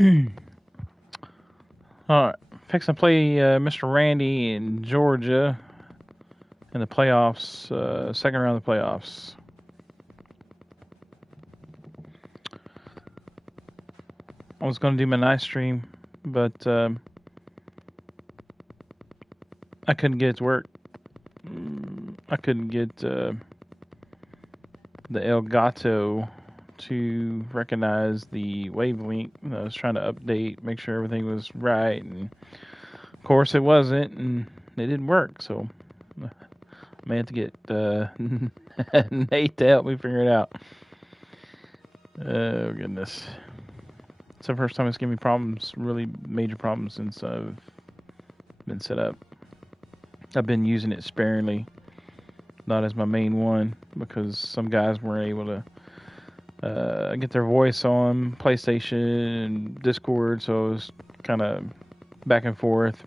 All right, fixing to play Mr. Randy in Georgia in the playoffs, second round of the playoffs. I was going to do my night stream, but I couldn't get it to work. I couldn't get the Elgato to recognize the wavelength. I was trying to update, make sure everything was right, and of course it wasn't, and it didn't work. So I may have to get Nate to help me figure it out. Oh goodness! It's the first time it's given me problems, really major problems, since I've been set up. I've been using it sparingly, not as my main one, because some guys weren't able to get their voice on PlayStation and Discord, so it was kind of back and forth.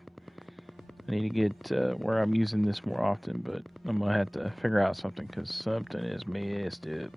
I need to get where I'm using this more often, but I'm going to have to figure out something because something is messed up.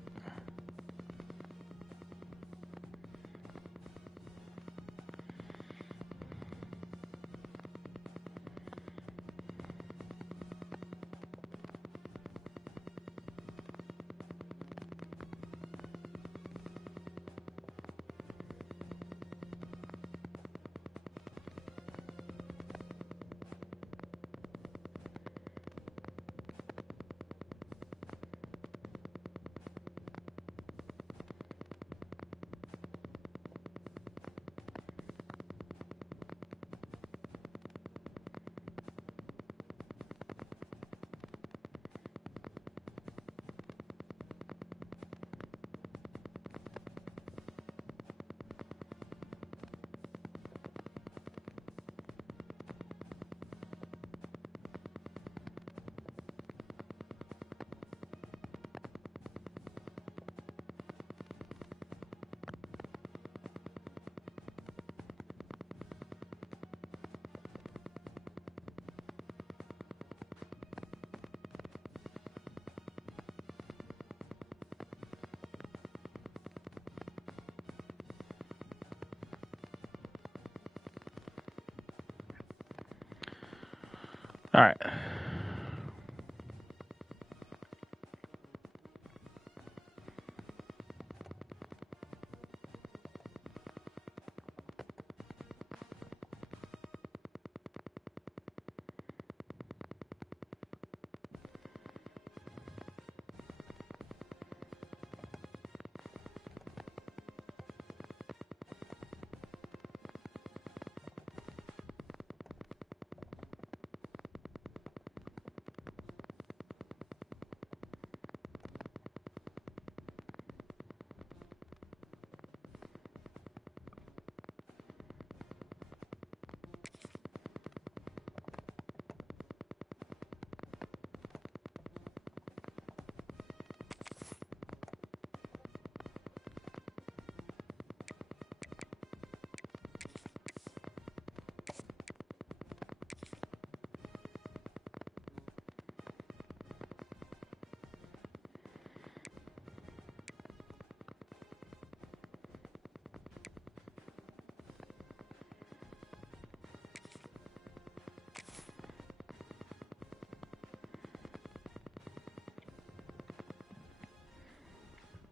All right.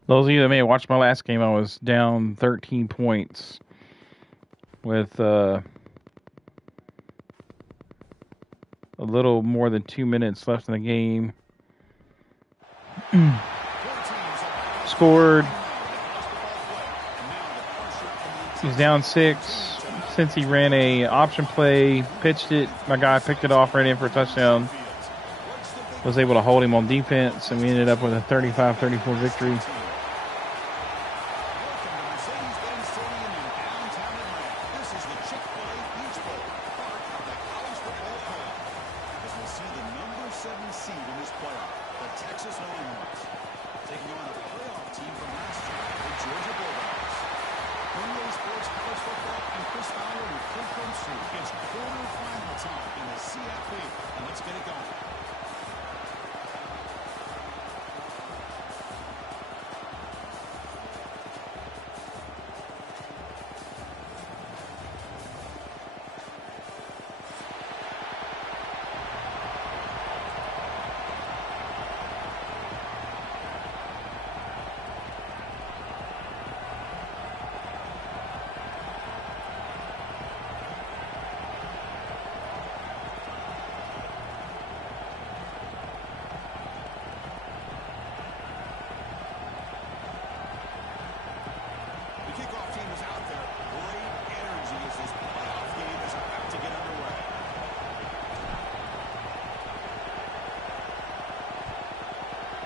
Those of you that may have watched my last game, I was down 13 points with a little more than 2 minutes left in the game. Scored. He's down 6. Since he ran a option play, pitched it, my guy picked it off right in for a touchdown. Was able to hold him on defense, and we ended up with a 35-34 victory.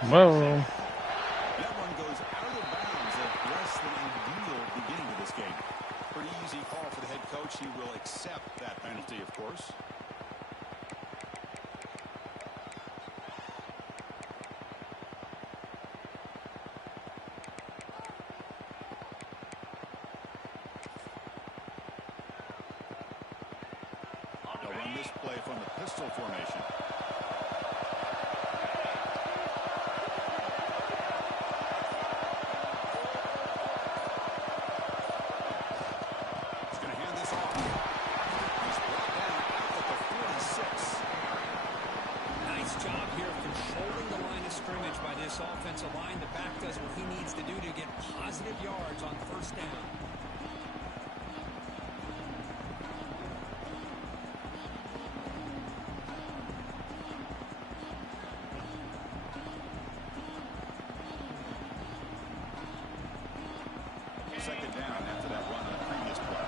Whoa. That one goes out of bounds at less than ideal beginning of this game. Pretty easy call for the head coach. He will accept that penalty, of course. They'll run this play from the pistol formation. Offensive line, the back does what he needs to do to get positive yards on first down. Second down after that run on the previous play.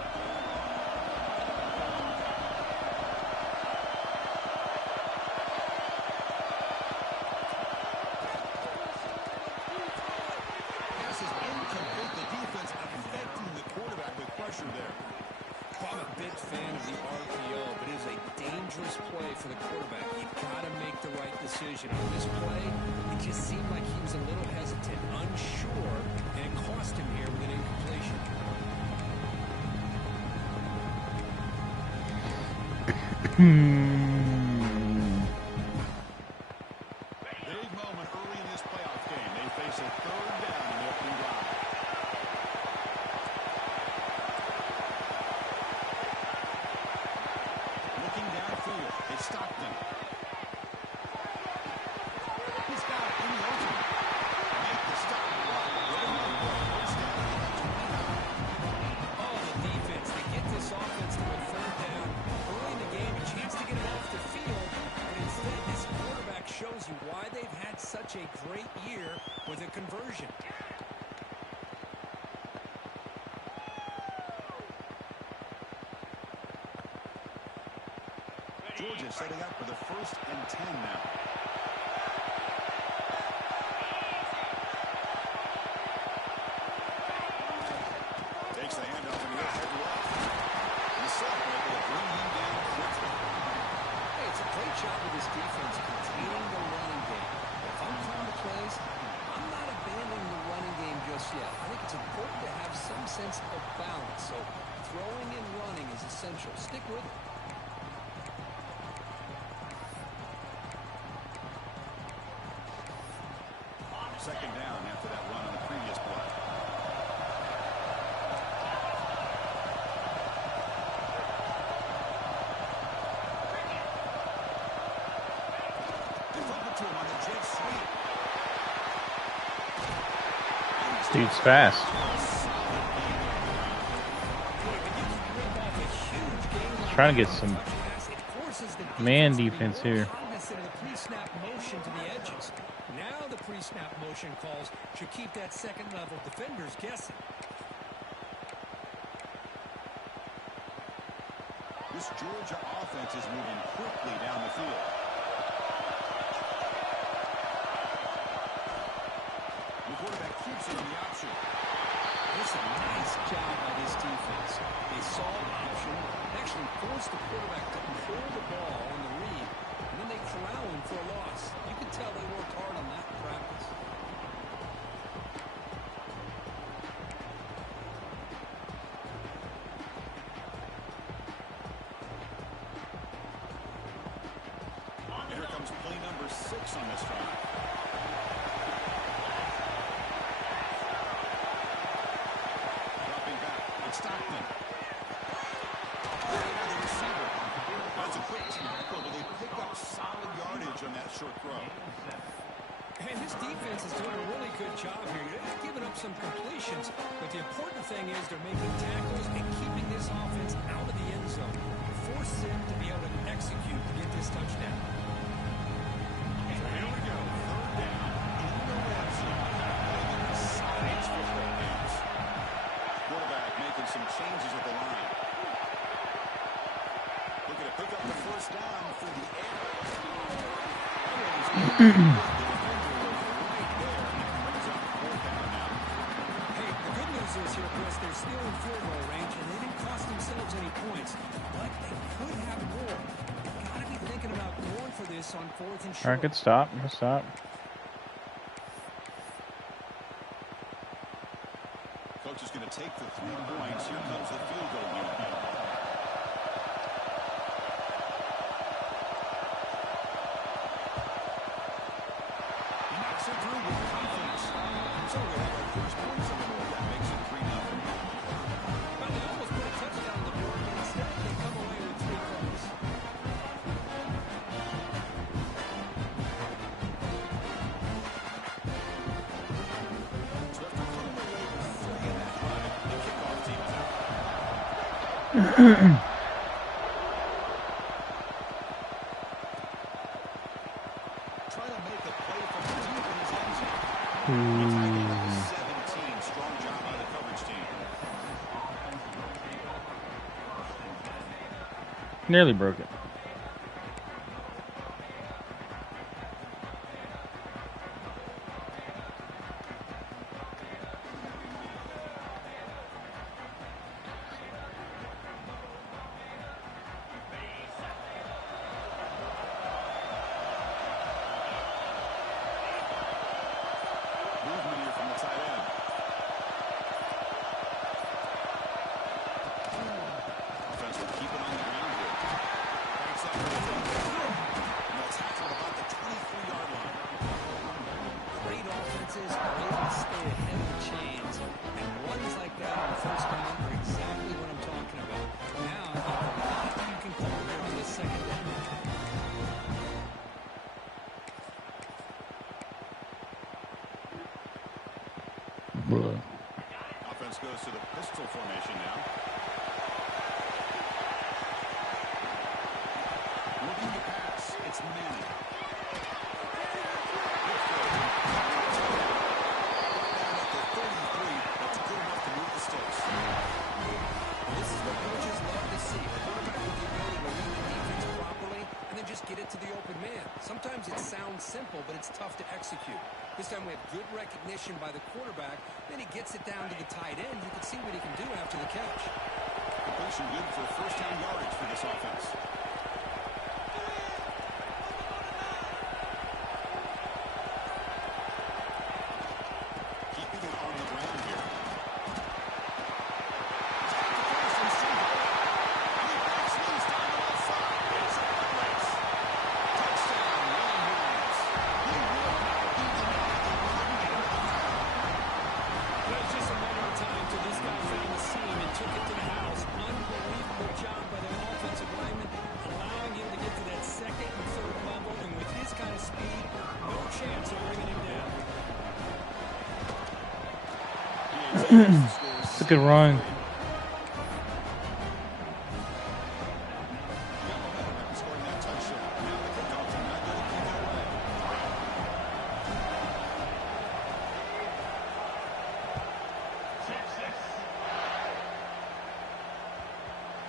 I'm a big fan of the RPO, but it is a dangerous play for the quarterback. You've got to make the right decision. On this play, it just seemed like he was a little hesitant, unsure, and it cost him here with an incompletion. Big moment early in this playoff game. They face a third down in the opening drive. Looking downfield, it's Stockton. He's got it in the open. Make the stop. Oh, the defense. They get this offense to a third down. Early in the game, a chance to get it off the field. But instead, this quarterback shows you why they've had such a great year with a conversion. Georgia setting up for the 1st and 10 now. Takes the handoff and goes head left. And the set will bring him down quickly. Hey, it's a great job of this defense containing the running game. If I'm calling the plays, I'm not abandoning the running game just yet. I think it's important to have some sense of balance. So throwing and running is essential. Stick with it. Second down after that run on the previous play. They flip it to him on the jet sweep. Dude's fast. Trying to get some man defense here. Pre-snap motion to the edges. Now the pre-snap motion calls should keep that second level defenders guessing. This Georgia offense is moving quickly down the field. The quarterback keeps it in the option. It's a nice job by this defense. They saw an option, actually forced the quarterback to control the ball on the read, and then they corral him for a loss. You can tell they worked hard on that in practice. Here comes play number 6 on this drive. Dropping back, it's Stockton. The receiver. That's a quick tackle, but they pick up solid yardage on that short throw. And this defense is doing a really good job here. They're giving up some completions, but the important thing is they're making tackles and keeping this offense out of the end zone. Force them to be able to execute to get this touchdown. Here we go. Third down in the red zone. Sides football games. Quarterback making some changes at the line. Looking to pick up the first down for the air. here, Chris. They're still in field goal range, and they didn't cost themselves any points, but they could have more. Gotta be thinking about going for this on 4th and short. All right, good stop. Good stop. Coach is going to take the 3 points. Here comes the field goal unit. He knocks it through with confidence. So we have our first points on the board. That makes it 3-0. Well, they almost put a touchdown on the board, but instead they come away with 3 points. Trying to make a play from deep in his end zone. 17. Strong job by the coverage team. Nearly broke it. Movement here from the tight end. Offense will keep it on the ground here. Breaks up for the throw. And they'll tackle at about the 23-yard line. Great offenses are able to stay ahead of the chains, and runs like that on 1st down are exactly what I'm talking about. Now, you have a lot you can call here on this 2nd down. Offense goes to the pistol formation now. Looking to pass. It's Manning. That's good enough to move the sticks. This is what coaches love to see. A quarterback with the ability to read the defense properly and then just get it to the open man. Sometimes it sounds simple, but it's tough to execute. This time we have good recognition by the quarterback. Then he gets it down to the tight end. You can see what he can do after the catch. Completion good for first-down yardage for this offense. Keeping it on the ground here. Touchdown, Longhorns. Well, it's just a matter of time till this guy found the seam and took it to the house. Unbelievable job by the offensive lineman, allowing him to get to that 2nd and 3rd level, and with his kind of speed, no chance of bringing him down. It's a good run. Scoring that touchdown. Now the kickoff team not going to keep it away.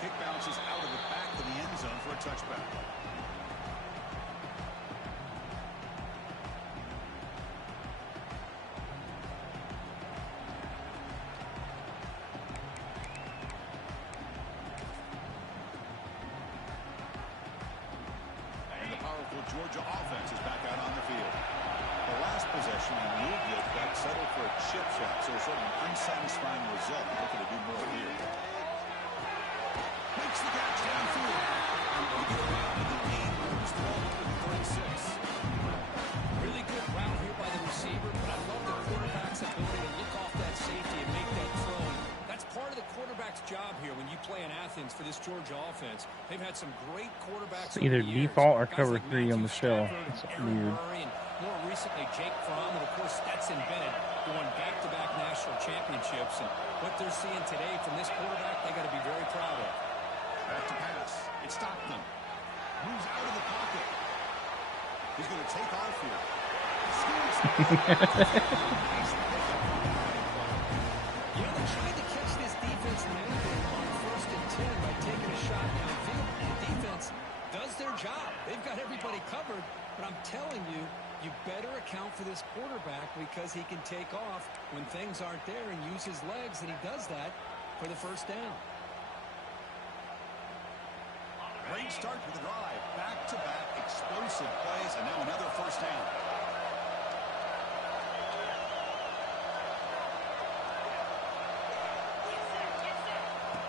Kick bounces out of the back of the end zone for a touchback. And the powerful Georgia offense is back out on the field. The last possession, and Louisville got settled for a chip shot, so sort of an unsatisfying result. Looking to do more here. Makes the catch downfield. We get around and the game moves the ball over to 36. Really good route here by the receiver, but I love the quarterback's ability to look off that safety and make that throw. That's part of the quarterback's job here when you play in Athens for this Georgia offense. They've had some great quarterbacks It's either over the years. default or Guys cover like 3 on the Matthew shell. Stafford, It's Aaron weird. Murray, and more recently Jake Fromm, and of course Stetson Bennett, who won back-to-back national championships. And what they're seeing today from this quarterback, they got to be very proud of. Back to pass. It's Stockton. Moves out of the pocket. He's going to take off here. You know, they tried to catch this defense napping on 1st and 10 by taking a shot downfield. The defense does their job. They've got everybody covered, but I'm telling you, You better account for this quarterback because he can take off when things aren't there and use his legs, and he does that for the first down. Great start to the drive. Back-to-back explosive plays, and now another first down.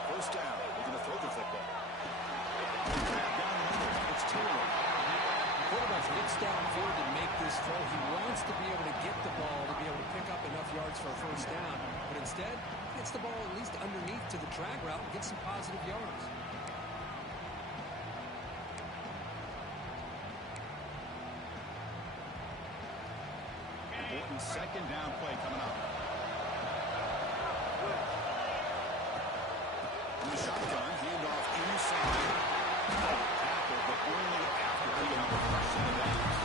First down. We're going to throw the football. Down the middle. It's Taylor. Quarterback gets downfield to make this throw. He wants to be able to get the ball to be able to pick up enough yards for a first down. But instead, he gets the ball at least underneath to the drag route and gets some positive yards. Important second down play coming up. In the shotgun, handoff inside. Tackle, but only after being able to rush into downs.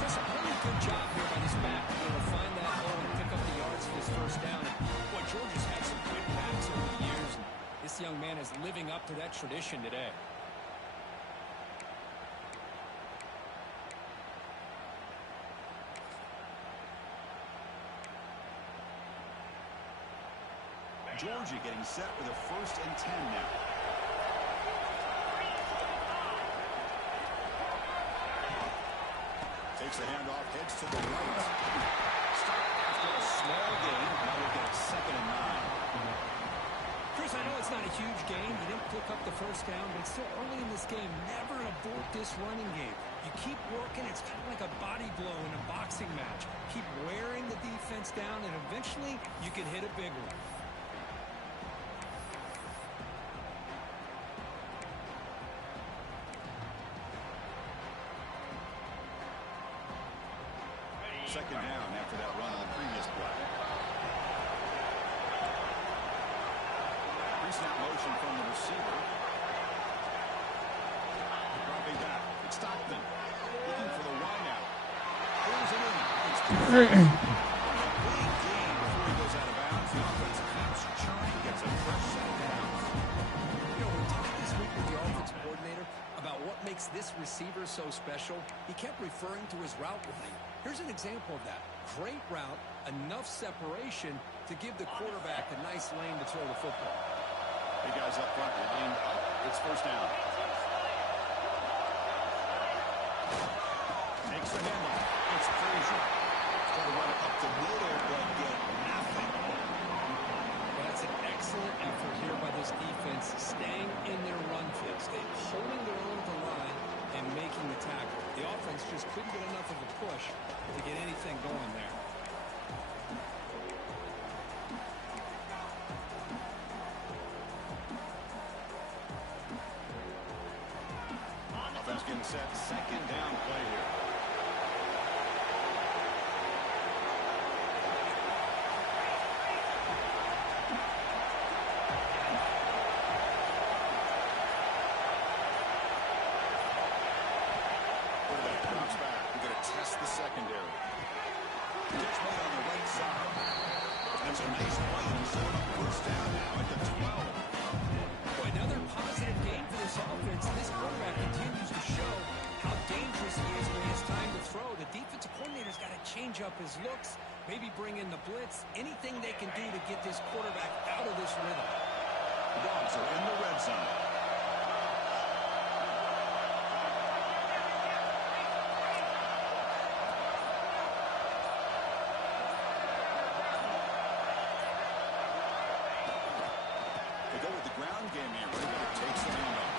Chris, a really good job here by this back to be able to find that hole and pick up the yards for this first down. Boy, Georgia's had some good backs over the years. And this young man is living up to that tradition today. Georgia getting set for the 1st and 10 now. Takes the handoff, heads to the right. Stop after a small gain. Now we'll get 2nd and 9. Chris, I know it's not a huge gain. He didn't pick up the first down, but it's still early in this game. Never abort this running game. You keep working. It's kind of like a body blow in a boxing match. Keep wearing the defense down, and eventually you can hit a big one. Second down after that run on the previous play. Pre-snap motion from the receiver. Dropping back. It's Stockton. Looking for the wideout. Pulls it in. It's big gain before he goes out of bounds. The offense keeps churning. Gets a fresh set of downs. You know, we talked this week with the offensive coordinator about what makes this receiver so special. He kept referring to his route running. Here's an example of that. Great route, enough separation to give the quarterback a nice lane to throw the football. Big guys up front, lined up. It's first down. Takes the handoff. It's Frazier. Trying to run it up the middle, but get nothing. That's an excellent effort here by this defense, staying in their run phase. They're holding their own at the line and making the tackle. The offense just couldn't get enough of a push to get anything going there. Offense getting set. Second down play here. Drops back. We're going to test the secondary. Catch made on the right side. That's a nice play. Set up first down now at the 12. Boy, another positive game for this offense. This quarterback continues to show how dangerous he is when he has time to throw. The defensive coordinator's got to change up his looks, maybe bring in the blitz, anything they can do to get this quarterback out of this rhythm. The Dogs are in the red zone. They go with the ground game here. Quarterback takes the handoff.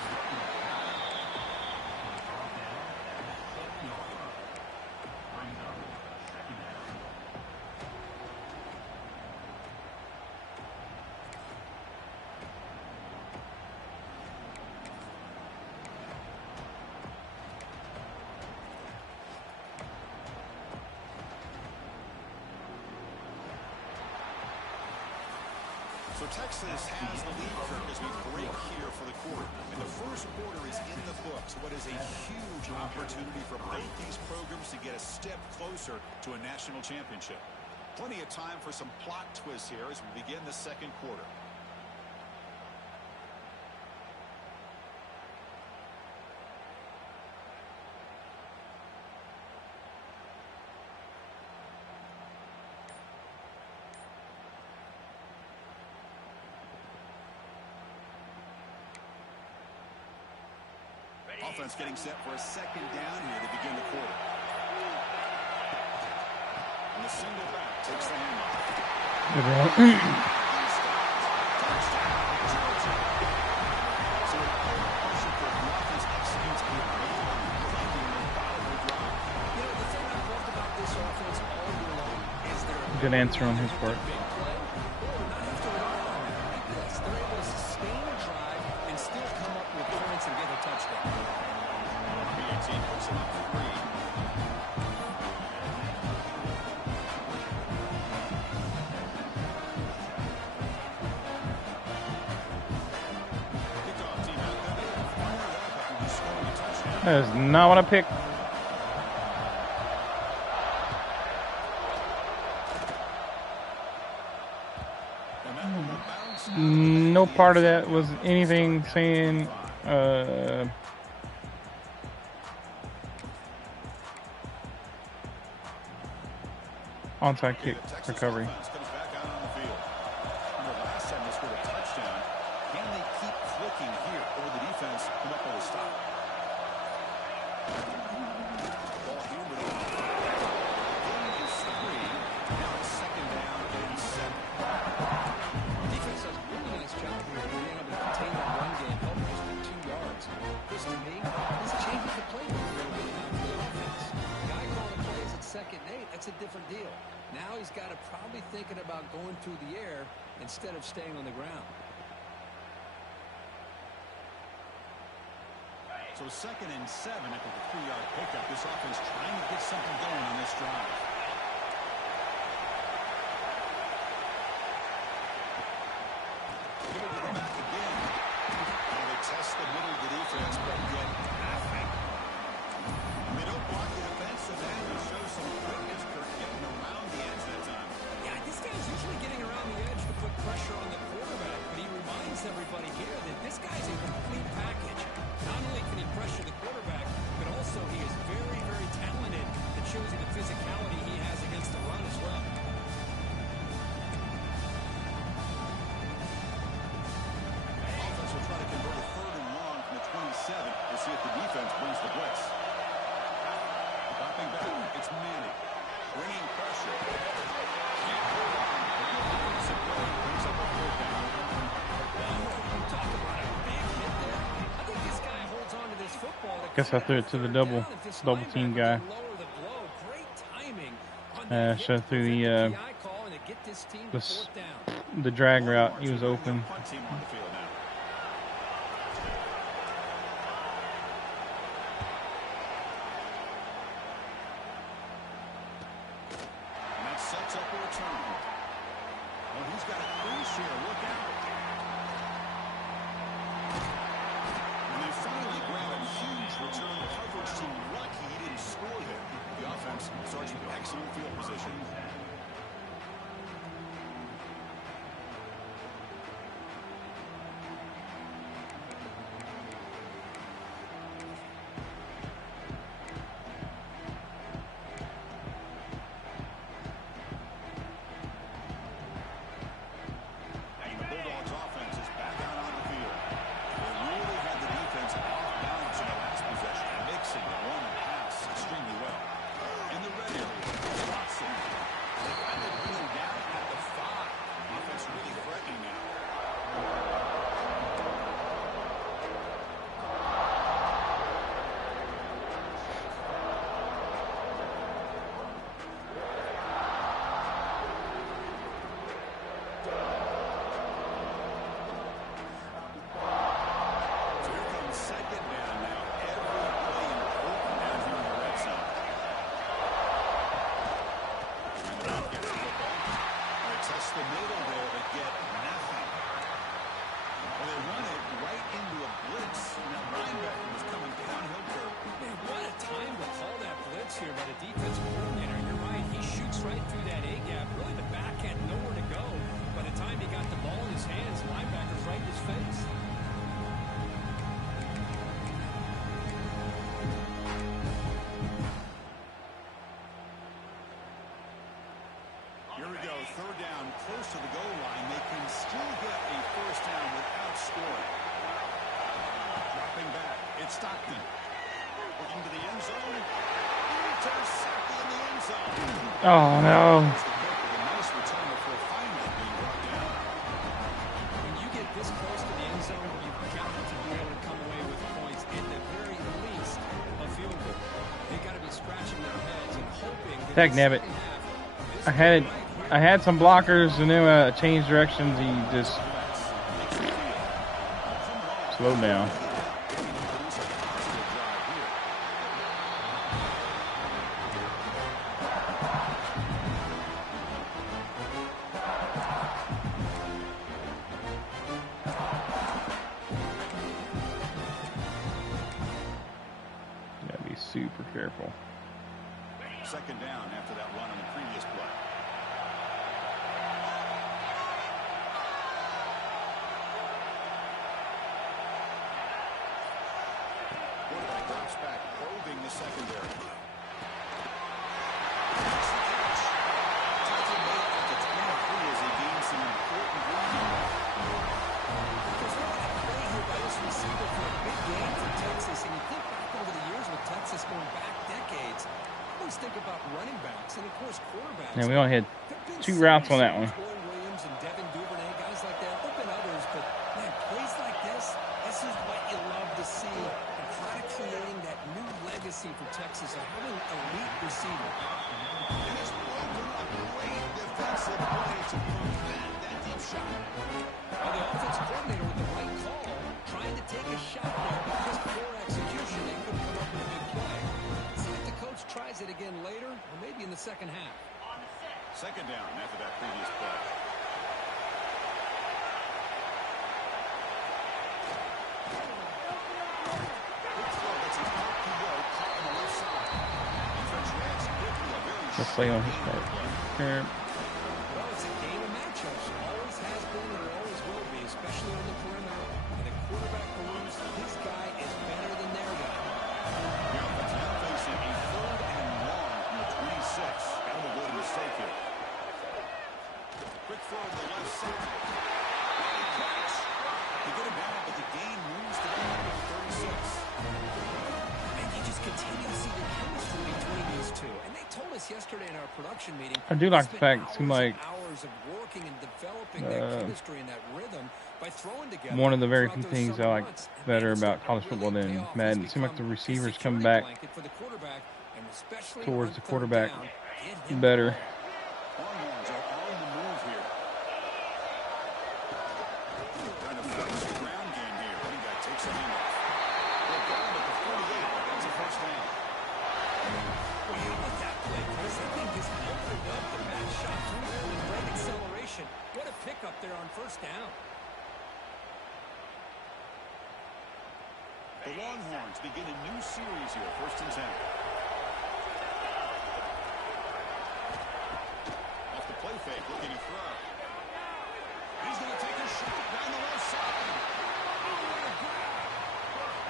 So Texas has the lead, Kirk, as we break here for the quarter. And the first quarter is in the books. What is a huge opportunity for both these programs to get a step closer to a national championship. Plenty of time for some plot twists here as we begin the second quarter. Offense getting set for a second down here to begin the quarter. And the single back takes the handoff. Good Good answer on his part. That is not what I picked. No part of that was anything saying onside kick recovery. Instead of staying on the ground. So 2nd and 7 after the 3-yard pickup. This offense trying to get something going on this drive. Give it to the back again. Now they test the middle of the defense, but get nothing. And they don't block the defensive end. They show some quickness, Kirk, getting around the edge that time. Yeah, this guy's usually getting around the edge to put pressure on the quarterback, but he reminds everybody here that this guy's a complete package. Not only can he pressure the quarterback, but also he is very, very talented. It shows you the physicality he has against the run as well. Offense will try to convert a 3rd and long from the 27. We'll see if the defense brings the blitz. Dropping back, it's Manning. Bringing pressure. Guess I threw it to the double team guy. Should have threw the drag route. He was open. Sets up a return. Oh, he's got a crease here. Look out. And they finally grab a huge return coverage team. Lucky he didn't score there. The offense starts with excellent field position. Here we go, 3rd down, close to the goal line. They can still get a 1st down without scoring. Dropping back, It's Stockton. Looking to the end zone. Intercepted in the end zone. Oh, no. A nice return before finally being brought down. When you get this close to the end zone, you've got to be able to come away with points, at the very least, a field goal. They got to be scratching their heads and hoping that Heck, nabbit. I had some blockers, and then changed directions. He just slowed down. Gotta be super careful. Second down after that run on the previous play. Quarterback drops back, probing the secondary. Tackle made at the 23 as he gains some important ground. Because look at that play here by this receiver for a big game for Texas. And you think back over the years with Texas going back decades, I always think about running backs and, of course, quarterbacks. And we only had 2 routes on that one. Williams and Devin Duvernay, guys like that. There've been others, but, man, plays like this is what you love to see. And kind of creating that new legacy for Texas of having an elite receiver. And it's broken up. Great defensive play to prevent that deep shot. Well, the offensive coordinator with the right call, trying to take a shot there, but just poor execution. They couldn't come up with a big play. See if the coach tries it again later, or maybe in the second half. Second down after that previous play. Let's play on his part. Here. Well, it's a game of matchups. Always has been and always will be, especially on the perimeter. And the quarterback believes his guy is better than their guy. The offense now facing a 3rd and long from the 26. Got to avoid a mistake here. Quick throw to the left side. Great catch. They get him down, but the gain moves to the 36. And you just continue to see the chemistry between these two. And they told us yesterday in our production meeting. I do like the fact it seemed like hours of working and developing that chemistry and that rhythm by throwing together. one of the very few things I like better about college football than Madden. It seemed like the receivers come back towards the quarterback better. Longhorns are on the move here. Trying to force the ground game here. Running back takes a handoff. They're down at the 48. That's a first down. Well, how about that play, Chris? I think this opened up the back shot through with great acceleration. What a pickup there on first down. The Longhorns begin a new series here. 1st and 10. Off the play fake, looking to throw. He's going to take a shot down the left side. Oh, what a grab.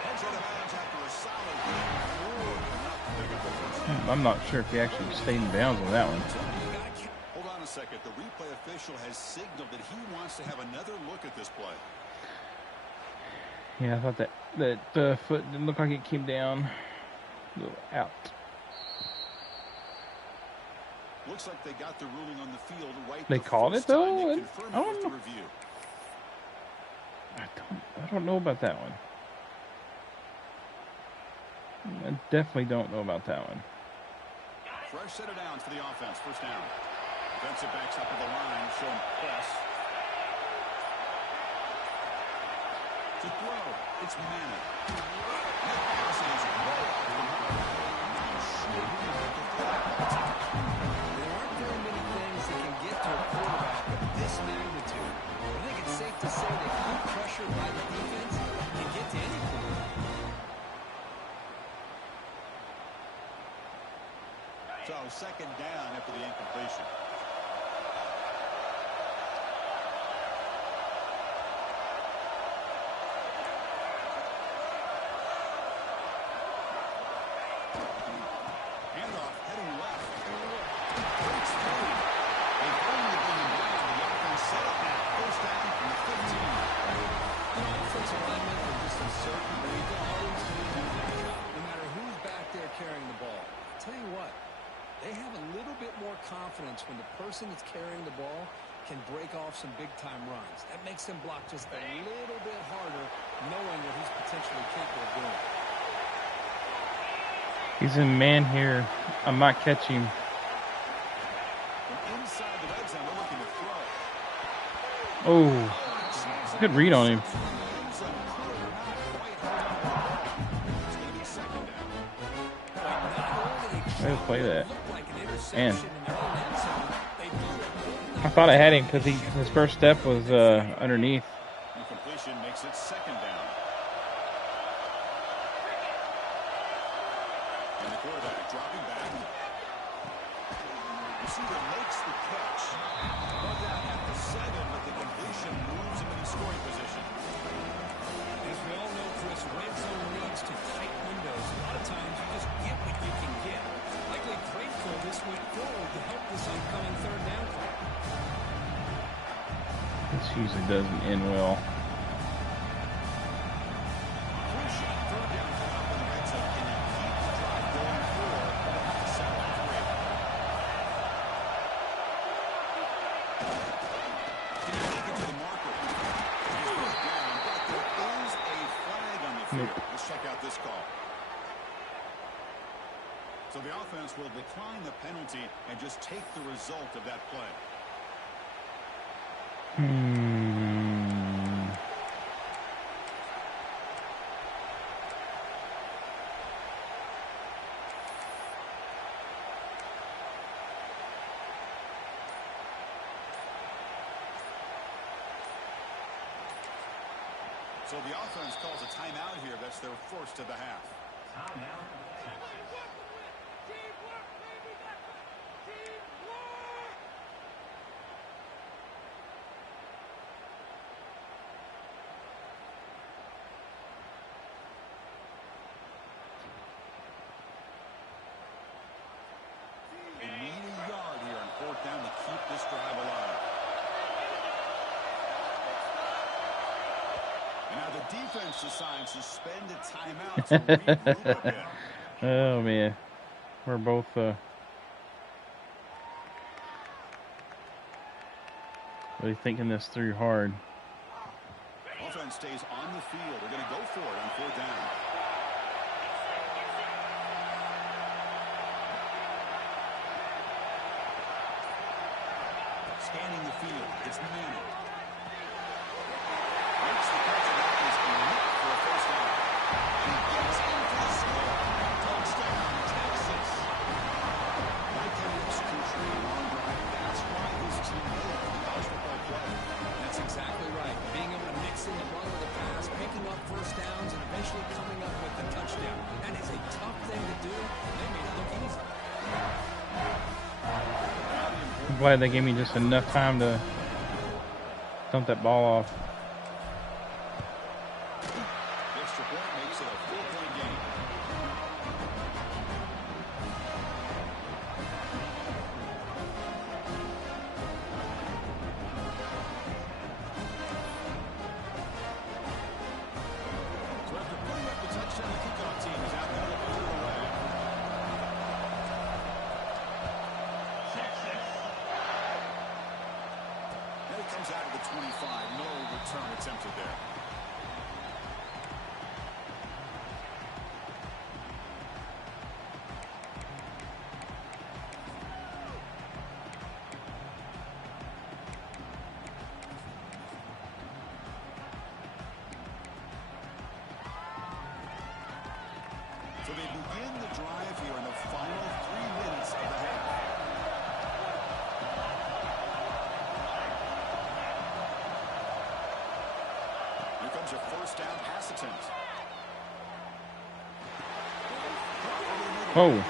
Heads out of bounds after a solid game. More than enough to pick up the first down. I'm not sure if he actually stayed in bounds on that one. Hold on a second. The replay official has signaled that he wants to have another look at this play. Yeah, I thought that foot didn't look like it came down. A little out. Looks like they got the ruling on the field right. They called it though? I don't know. Review. I don't know about that one. I definitely don't know about that one. Fresh set of downs for the offense. First down. Defensive backs up at the line, showing press. To throw, it's Manning. That pass is well off the mark. Not sure who to throw. There aren't very many things that can get to a quarterback of this magnitude. I think it's safe to say that good pressure by the defense can get to any quarterback. So second down after the incompletion. Handoff heading left. Breaks through. They finally bring him down. The offense set up now. First down from the 15. Offensive linemen are just a certain breed. They're always doing person that's carrying the ball can break off some big-time runs. That makes him block just a little bit harder, knowing what he's potentially capable of doing. He's in man here. I might catch him. From inside the red zone, they're looking to throw. Oh, good read on him. Way to play that. Man, I thought I had him because his first step was underneath. Incompletion makes it second down. And the quarterback dropping back. Receiver makes the catch. Brought down at the 7, but the completion moves him into scoring position. As we all know, Chris, red zone leads to tight windows. A lot of times you just get what you can get. Likely grateful this week forward to help this upcoming third down play. This usually doesn't end well. Crucial third down call up in the red zone. Can you keep the drive going forward at the 7-3? Can you take it to the marker? He's brought down, but there is a flag on the field. Let's check out this call. So the offense will decline the penalty and just take the result of that play. So the offense calls a timeout here. That's their first of the half. They need a yard here on fourth down to keep this drive alive. And now the defense decides to spend a timeout to regroup a bit. Oh man, we're both really thinking this through hard. Offense stays on the field. They're going to go for it on fourth down. Scanning the field. It's Manning. Makes the catch, and that is enough for a first down. He gets into the score. Touchdown, Texas. Like the Knicks control long drive. That's why this team made the college football play. That's exactly right. Being able to mix in the run or the pass, picking up first downs, and eventually coming up with the touchdown. That is a tough thing to do. They made it look easy. I'm glad they gave me just enough time to dump that ball off. Extra point makes it a 4-point game. So after putting up the touchdown, the kickoff team is out there to put it away. And it comes out of the 25. No return attempted there. So they begin the drive here in the final 3 minutes of the half. Here comes a first down pass attempt. Whoa. They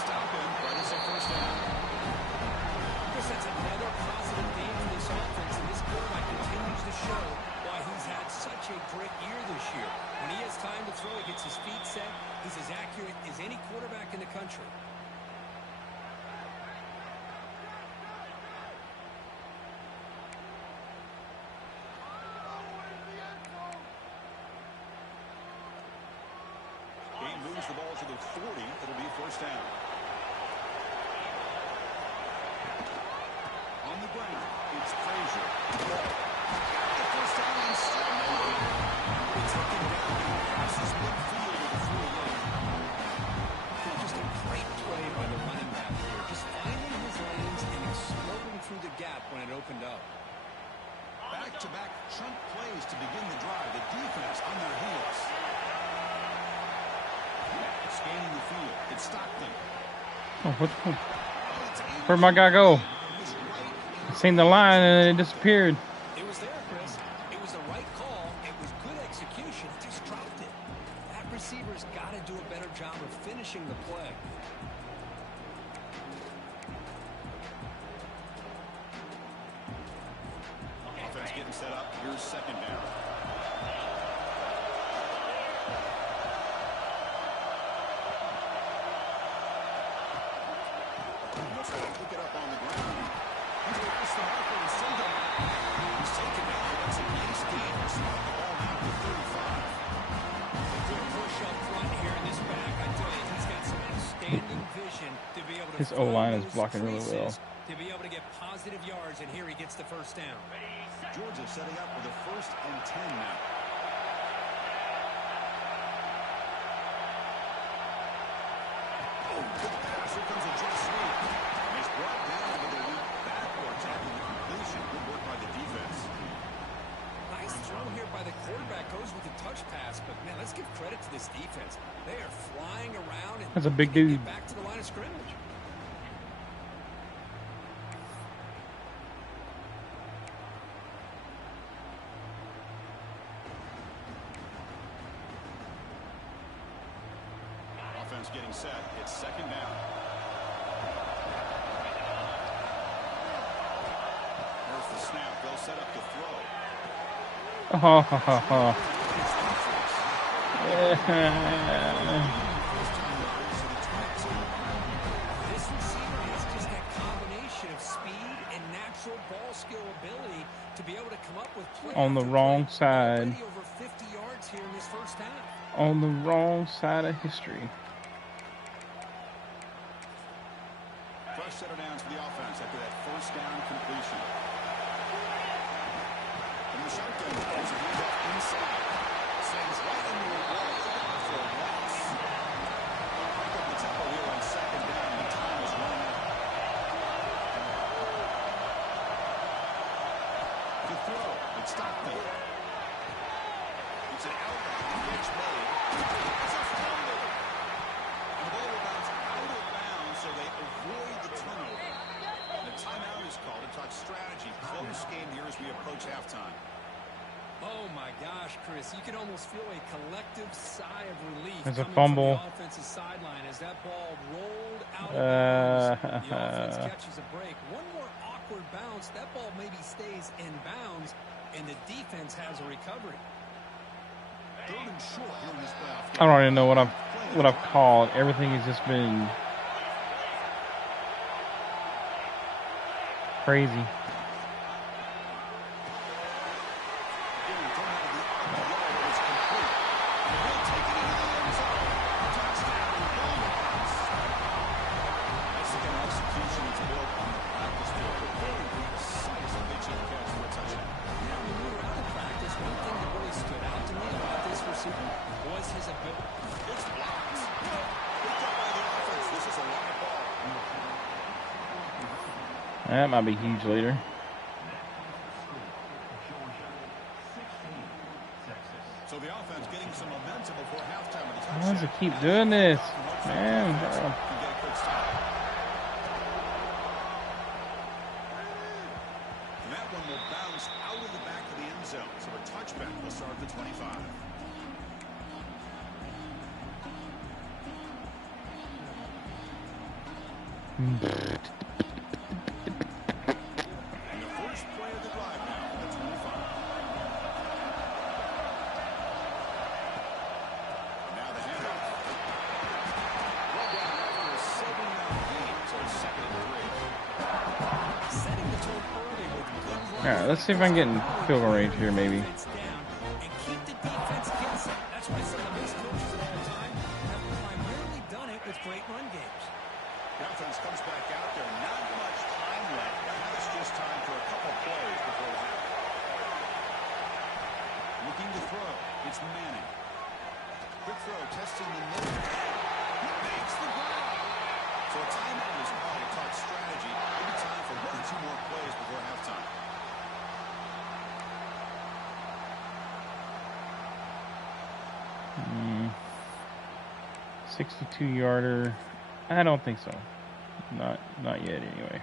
stop him, but it's a first down. I guess that's another positive game for this offense, and this quarterback continues to show why he's had such a great year this year. When he has time to throw, he gets his feet set. He's as accurate as any quarterback in the country. Game moves the ball to the 40. It'll be first down. gap when it opened up. Back-to-back chunk plays to begin the drive. The defense on their heels. Scanning the field. It's Stockton. Where'd my guy go? Seen the line and it disappeared. It was there, Chris. It was the right call. It was good execution. It just dropped it. That receiver's got to do a better job of finishing the play. Offense getting set up. Here's second down. Pick it up on the ground. He's the marker and send him. He's taken down. It's a nice game. He's the ball now to 35. Good push up front here in this back. I tell you, he's got some outstanding vision to be able to. His O-line is blocking really well. To be able to get positive yards, and here he gets the first down. Georgia setting up with a 1st and 10 now. Oh, good pass. Here comes a jet sweep. He's brought down with a leap backwards after the completion. Good work by the defense. Nice throw here by the quarterback. Goes with the touch pass, but man, let's give credit to this defense. They are flying around and that's a big dude. Get back to the line of scrimmage. Offense getting set. It's second down. There's the snap. They'll set up the throw. This receiver has just that combination of speed and natural ball skill ability to be able to come up with play On the after wrong play. side. Already over 50 yards here in this first half. On the wrong side of history. Fresh set of downs for the offense after that 1st down completion. And the shotgun throws a handoff inside. Sends right into a wall for a loss. Pick up the tempo here on 2nd down. The time is running out. The throw. It's Stockton. It's an outbound pitch made. It's a fumble. And the ball will bounce out of bounds, so they avoid the turnover. And a timeout is called to talk strategy. Close game here as we approach halftime. Oh my gosh, Chris, you can almost feel a collective sigh of relief. There's a coming fumble. from the offensive sideline as that ball rolled out of bounds. The offense catches a break. One more awkward bounce. That ball maybe stays in bounds, and the defense has a recovery. 3rd and short here in this playoff game. I don't even know what I've called. Everything has just been crazy. Was his ability. It's blocked. Picked up by the offense. This is a live ball. That might be huge later. So the offense getting some momentum before halftime of the Why does it keep doing this? Man, bro. Can get a quick stop. And that one will bounce out of the back of the end zone. So a touchback will start at the 25. And the first play of the drive now at 25. And now the handoff. Well down after a 7-yard gain, so it's 2nd and 3. Setting the tone early with good All right, let's see if I can get in field goal range here, maybe. and keep the defense guessing. That's why some of the best coaches of all time have primarily done it with great run games. The offense comes back out there. Not much time left. It's just time for a couple plays before the half. Looking to throw. It's Manning. Quick throw, testing the middle. He makes the grab. So a timeout is called to talk strategy. Maybe time for 1 or 2 more plays before 62-yarder. I don't think so. Not yet, anyway.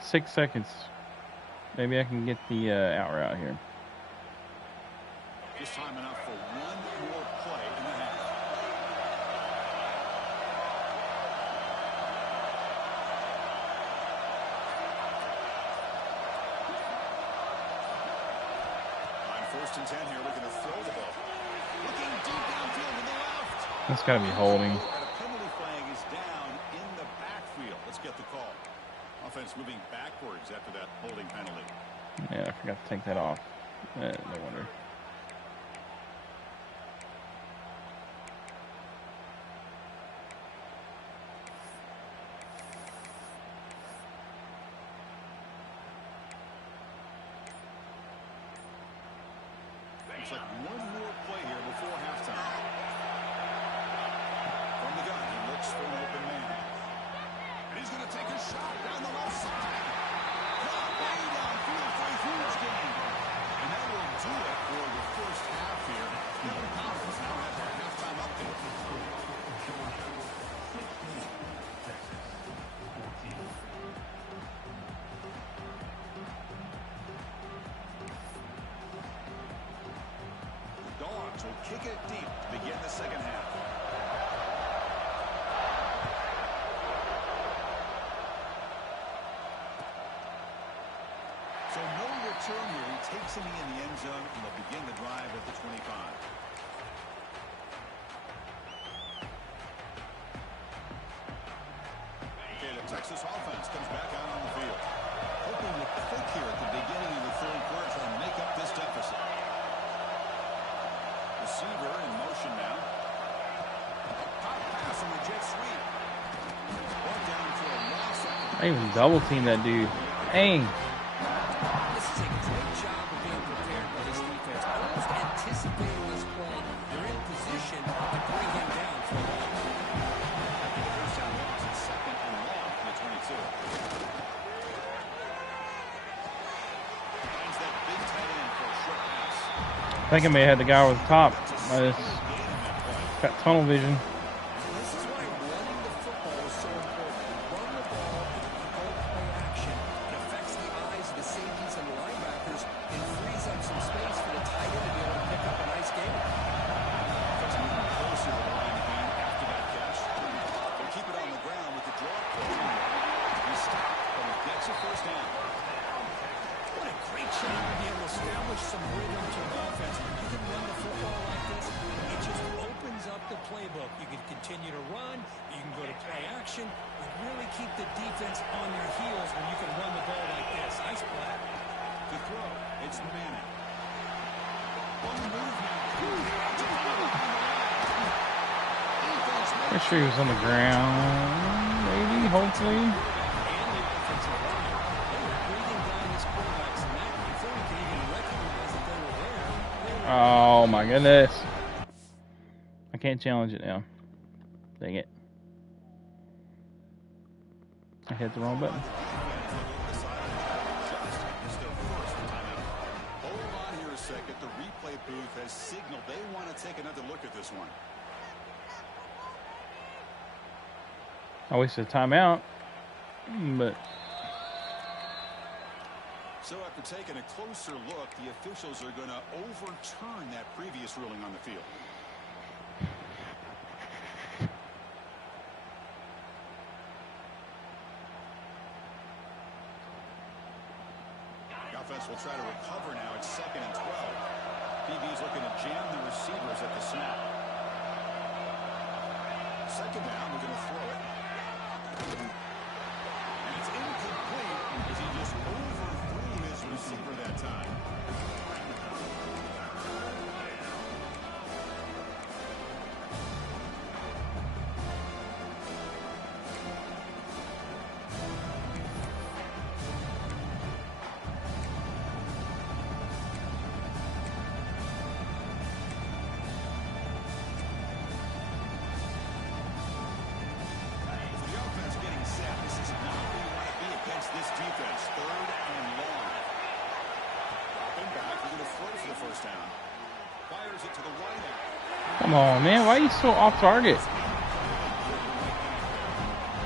6 seconds. Maybe I can get the out route here. Just time enough for one more play in the half. On 1st and 10 here, looking to throw the ball. Looking deep downfield to the left. That's got to be holding. And a penalty flag is down in the backfield. Let's get the call. Offense moving backwards after that holding penalty. Yeah, I forgot to take that off. No wonder. Looks like one more play here before halftime. From the gun, he looks for an open man. And he's going to take a shot down the left side. Caught way downfield for a huge gain. And that will do it for the first half here. Phil Collins now has our halftime update. Dogs will kick it deep to begin the second half. So no return here. He takes him in the end zone, and they'll begin the drive at the 25. Okay, the Texas offense comes back out on the field. Hoping to click here at the beginning of the third quarter, trying to make up this deficit. Receiver in motion now. Pop pass on the jet sweep. Brought down for a loss. I even double team that dude. Dang. This is a great job of being prepared by this defense. Almost anticipating this play. They're in position to bring him down for a long. First down loss and 2nd and long from the 22. Finds that big tight end for a short pass. I think I may have had the guy over the top. I just got tunnel vision. This is why running the football is so important. Run the ball, go play action. It affects the eyes of the safeties and the linebackers and frees up some space for the tight end to be able to pick up a nice game. Let's move closer to the line again after that catch. They'll keep it on the ground with the draw play. He stopped, but he gets a first down. What a great shot to be able to establish some rhythm to an offense. You can run the football like this. It just opens up the playbook. You can continue to run. You can go to play action. And really keep the defense on their heels when you can run the ball like this. Nice play. To throw, it's Manning. One move now. Pretty sure he was on the ground. Maybe, hopefully. And the offensive line. They were breathing down his quarterbacks and that before we could even recognize that they were there. Oh my goodness. I can't challenge it now. Dang it. I hit the wrong button. Hold on here a second. The replay booth has signaled they want to take another look at this one. I wasted a timeout, but So after taking a closer look, the officials are going to overturn that previous ruling on the field. The offense will try to recover now. It's 2nd and 12. PB's looking to jam the receivers at the snap. 2nd down, we're going to throw it. And it's incomplete as he just overthrew his receiver that time. Come on, man. Why are you so off target?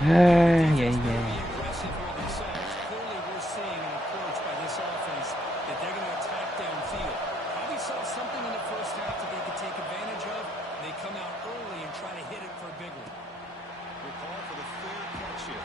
Yeah. Aggressive on themselves. Clearly, we're seeing an approach by this offense that they're going to attack downfield. Probably saw something in the first half that they could take advantage of. They come out early and try to hit it for a big one. We'll call for the fair catch here.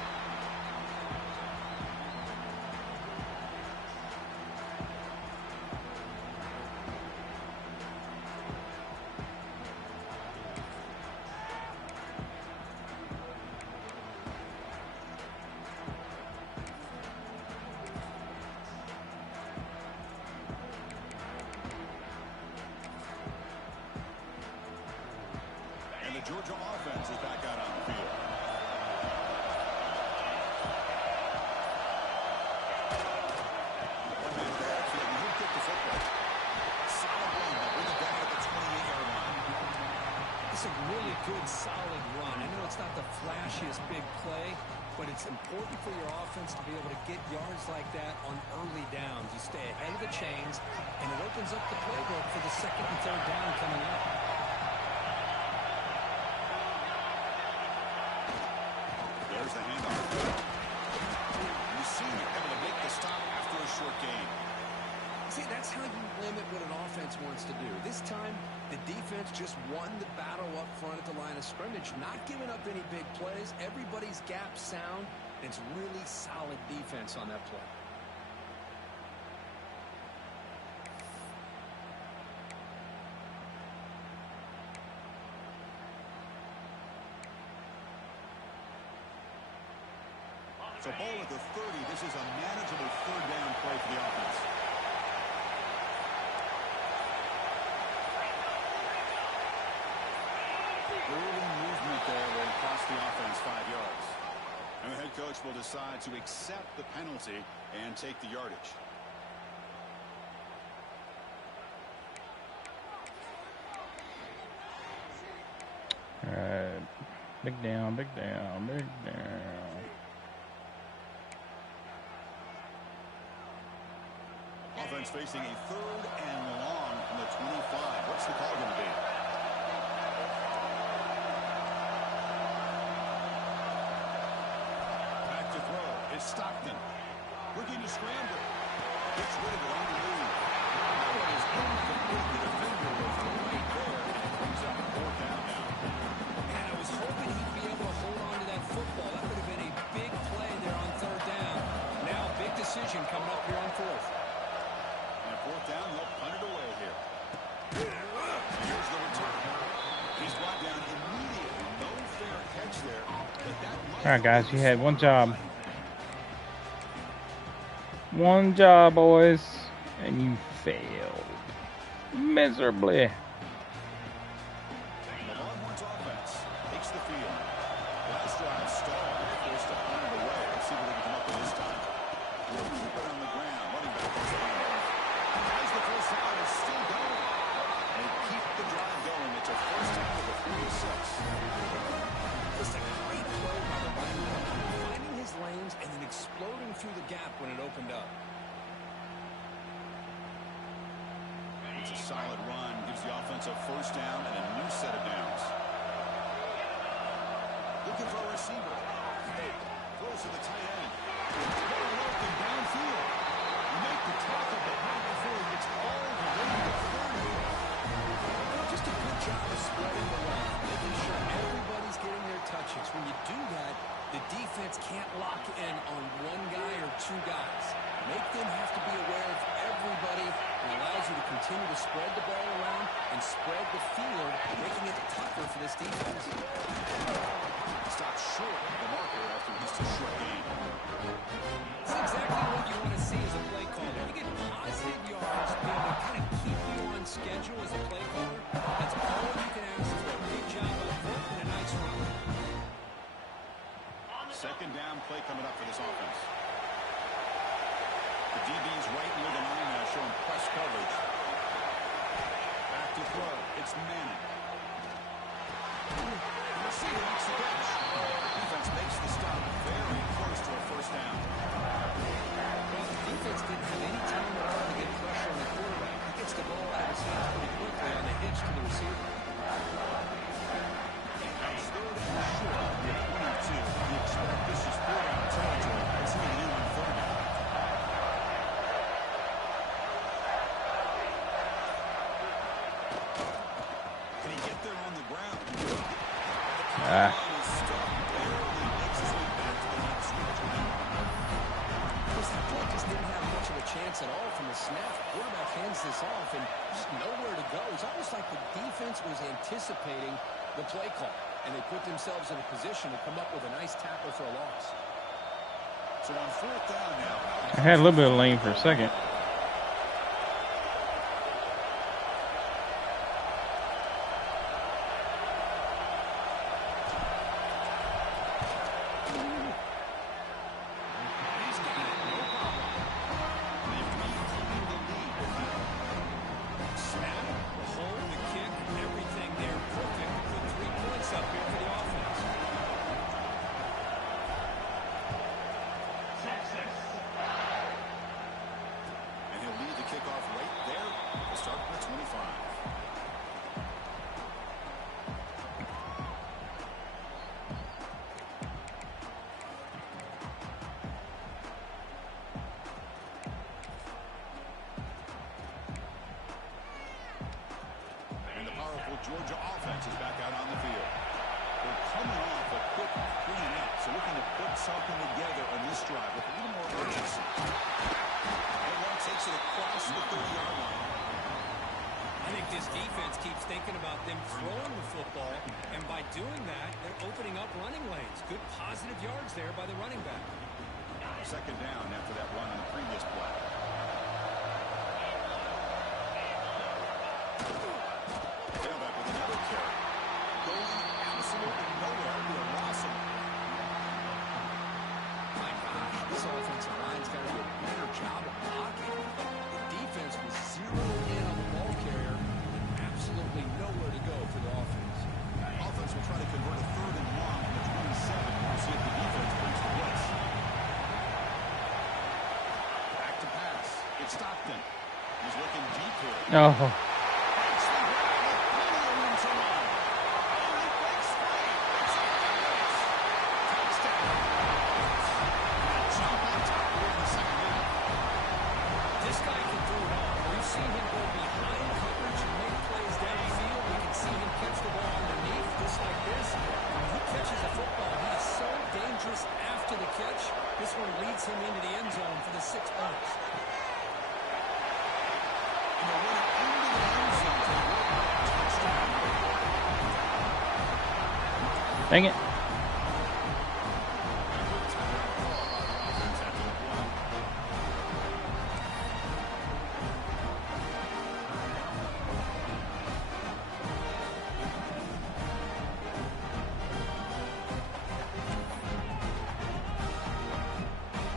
And the Georgia offense is back out on the field. One man in the backfield, and he'll get the football. Solid run. They'll bring it down at the 28-yard line. It's a really good, solid run. I know it's not the flashiest big play, but it's important for your offense to be able to get yards like that on early downs. You stay ahead of the chains, and it opens up the playbook for the second and third down coming up. There's the handoff. Receiver able to make the stop after a short gain. See, that's how you limit what an offense wants to do. This time, the defense just won the battle up front at the line of scrimmage, not giving up any big plays. Everybody's gap sound, and it's really solid defense on that play. So ball at the 30. This is a manageable third down play for the offense. Early movement there will cost the offense 5 yards. And the head coach will decide to accept the penalty and take the yardage. All right. Big down, big down, big down. Offense facing a third and long from the 25. What's the call going to be? Back to throw is Stockton. Looking to scramble. Gets rid of it on the move. That one is incomplete. The defender was right there. Brings up a 4th down now. And I was hoping he'd be able to hold on to that football. That would have been a big play there on third down. Now, big decision coming up here on 4th. And 4th down, they'll punt it away here. Here's the return. He's brought down immediately. No fair catch there. But that might All right, guys, you had one job. One job, boys, and you failed miserably. The Longhorns offense takes the field. Last drive stalled. Forced to punt it away. Let's see what they can come up with this time. We'll keep it on the ground. Running back goes the handoff. As the first down is still going. They keep the drive going. It's a first down with a 3-6. Just a great play by the running back, finding his lanes and then exploding through the gap when it opened up. It's a solid run. Gives the offense a first down and a new set of downs. Looking for a receiver. Throws to the tight end. Going open downfield. Make the tackle, but not before he gets all the way to the 30. Just a good job of spreading the wealth, making sure everybody's getting their touches. When you do that, the defense can't lock in on one guy or two guys. Make them have to be aware of everybody. It allows you to continue to spread the ball around and spread the field, making it tougher for this defense. Stops short of the marker after just a short gain. It's exactly what you want to see as a play caller. You get positive yards to be able to kind of keep you on schedule as a play caller. That's all you can ask for. Good job up front and a nice run. Second down play coming up for this offense. The DB's right near the line now, showing press coverage. Back to throw. It's Manning. The receiver makes the catch. Defense makes the stop. Very close to a first down. Well, the defense didn't have any time at all to get pressure on the quarterback. He gets the ball out of his hands pretty quickly on the hitch to the receiver. this off, and just nowhere to go. It's almost like the defense was anticipating the play call, and they put themselves in a position to come up with a nice tackle for a loss. So on 4th down now. I had a little bit of lane for a second. Georgia offense is back out on the field. They're coming off a quick 3-and-out, so looking to put something together on this drive with a little more urgency. And one takes it across the 30-yard line. I think this defense keeps thinking about them throwing the football, and by doing that, they're opening up running lanes. Good positive yards there by the running back. 2nd down after that run on the previous play. This offensive line's got to do a better job of blocking. The defense was zeroed in on the ball carrier, and absolutely nowhere to go for the offense. Offense will try to convert a 3rd and long from the 27. We'll see if the defense brings the blitz. Back to pass. It's Stockton. He's looking deep here. Oh. Dang it.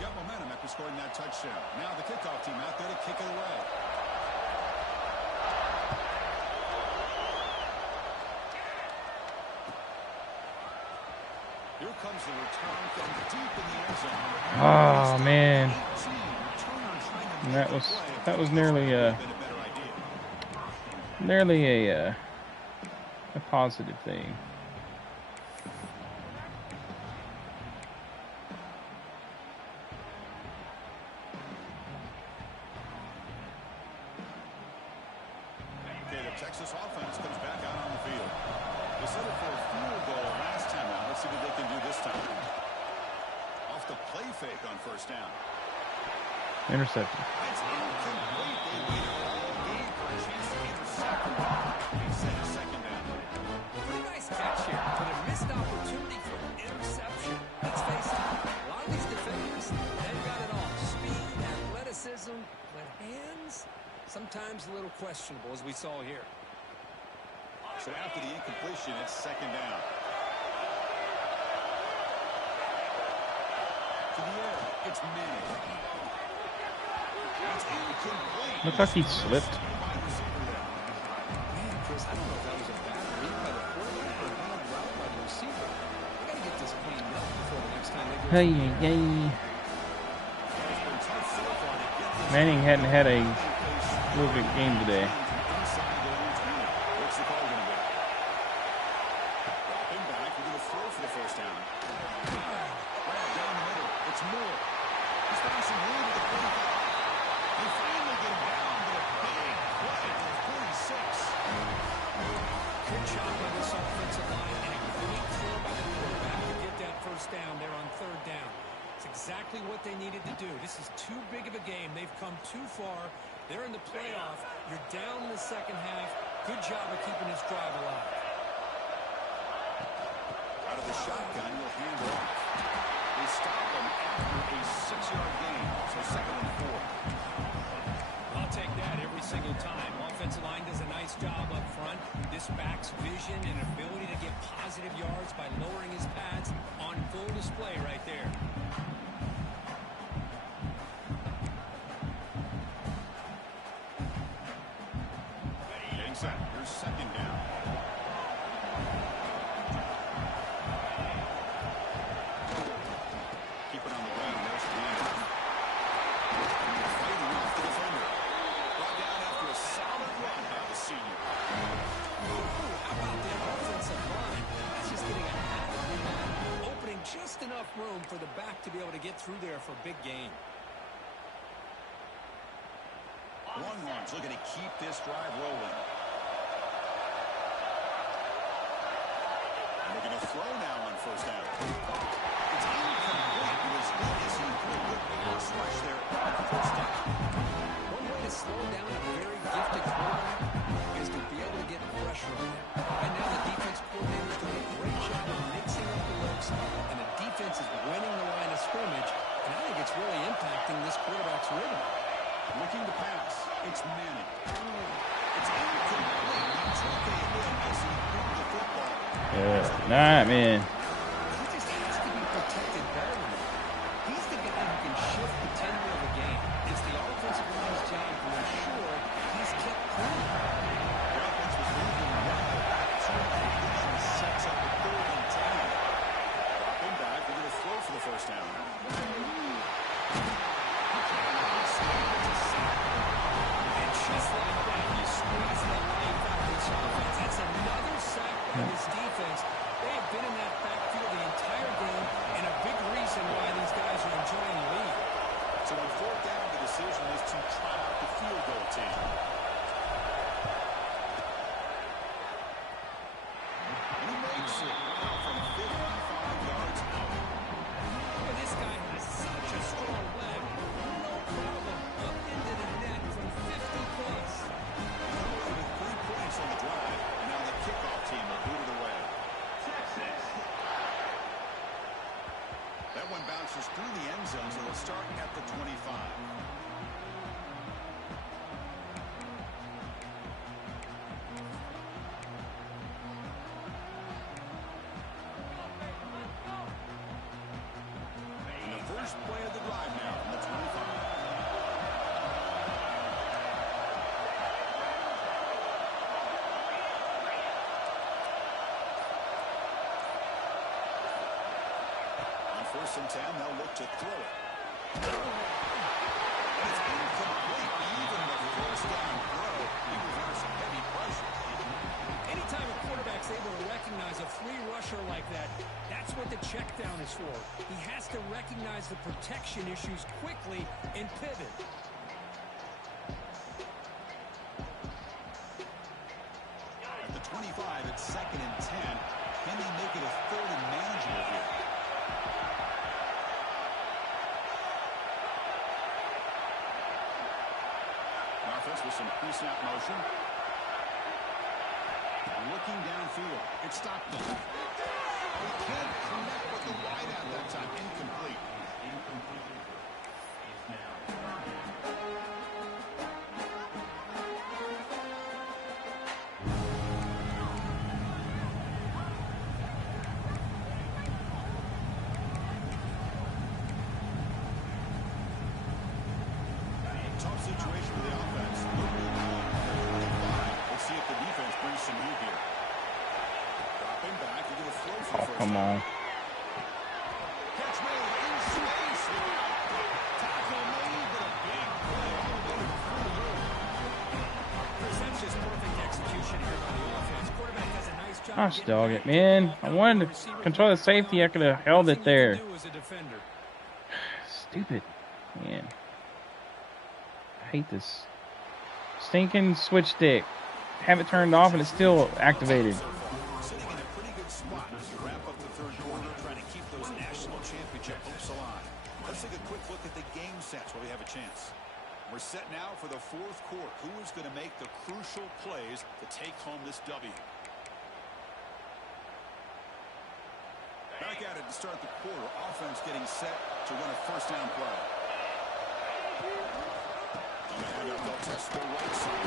Got momentum after scoring that touchdown. Now the kickoff team out there to kick it away. Here comes the return from deep in the end zone. Oh man, and that was nearly a positive thing. Okay, the Texas offense comes back out on the field. They set it for a field goal last time out. Let's see what they can do this time. Off the play fake on 1st down. Intercepted. It's incomplete. They waited all game for a chance to intercept. They set a 2nd down. Pretty nice catch here, but a missed opportunity for an interception. Let's face it, a lot of these defenders, they've got it all. Speed, athleticism, but hands, sometimes a little questionable, as we saw here. So after the incompletion, it's 2nd down. To the air, it's Manning. It's incomplete. Looked like he slipped. Man, Chris, I don't know if that was a bad read by the quarterback or a bad route by the receiver. They got to get this cleaned up before the next time they go. Hey, hey. Manning hadn't had a real good game today. What's the call going to be? Dropping back. We're going to throw for the 1st down. Right down the middle. It's Moore. He's bouncing room to the 45. They finally get him down to a big play to the 46. Good job by this offensive line and a great throw by the quarterback to get that 1st down there on 3rd down. It's exactly what they needed to do. This is too big of a game. They've come too far. They're in the playoff. You're down in the second half. Good job of keeping this drive alive. Out of the shotgun, you'll hand it off. They stop them after a 6-yard gain, so 2nd and 4. I'll take that every single time. Offensive line does a nice job up front. This back's vision and ability to get positive yards by lowering his pads on full display right there. Getting set. Here's 2nd down. Keep it on the ground. There's the end. Fighting off the defender. Brought down after a solid run by the senior. How about that offensive line? That's just getting a half of the line, opening just enough room for the back to be able to get through there for a big gain. Longhorns looking to keep this drive rolling. Looking to throw now on 1st down. It's incomplete. It was good as he put a good pass rush there on 1st down. One way to slow down a very gifted quarterback is to be able to get pressure on him. Right now, the defense coordinator is doing a great job of mixing up the looks, and the defense is winning the line of scrimmage, and I think it's really impacting this quarterback's rhythm. Looking to pass. It's Manning. It's incomplete. He took a hit as he threw the football. Yeah, nah, man. He just has to be protected better than that. He's the guy who can shift the tenor of a game. It's the offensive line's job to ensure he's kept clean. The offense was moving well. Two completion sets up a 3rd and 10. Dropping back. They're going to throw for the 1st down. And just like that, you squeeze the life out of this offense. That's another sack by this defense. They have been in that backfield the entire game, and a big reason why these guys are enjoying the lead. So on 4th down, the decision is to try out the field goal team. He makes it from 55 yards out. But this guy has such a strong leg. No problem. Up into the net from 50 plus. With 3 points on the drive, and now the kickoff team will boot it away. That one bounces through the end zone, so they'll start at the 25. And the first play of the drive now from the 25. On 1st and 10, they'll look to throw it. It's incomplete. Even the 1st down throw, he was under some heavy pressure. Anytime a quarterback's able to recognize a free rusher like that, that's what the check down is for. He has to recognize the protection issues quickly and pivot. At the 25, it's 2nd and 10. Can they make it a 3rd and manageable here? Offense with some pre-snap motion. Looking downfield. It's stopped them. He can't connect with the wideout that time. Incomplete. Tough situation for the offense. Let's see if the defense brings some heat here. Dropping back, you're going to throw for the first Come on. Catch made in space. Tackle made, but a big play all the way through the room. Chris, that's just perfect execution here by the offense. Quarterback does a nice job. Gosh, dog it, man. I wanted to control the safety. I could have held it there. Stupid. Man. I hate this stinking switch stick. Have it turned off and it's still activated. Sitting in a pretty good spot as you wrap up the 3rd quarter, trying to keep those national championship hopes alive. Let's take a quick look at the game sets while we have a chance. We're set now for the fourth quarter. Who is going to make the crucial plays to take home this W? Back at it to start the quarter. Offense getting set to run a first down play. They'll test the right side.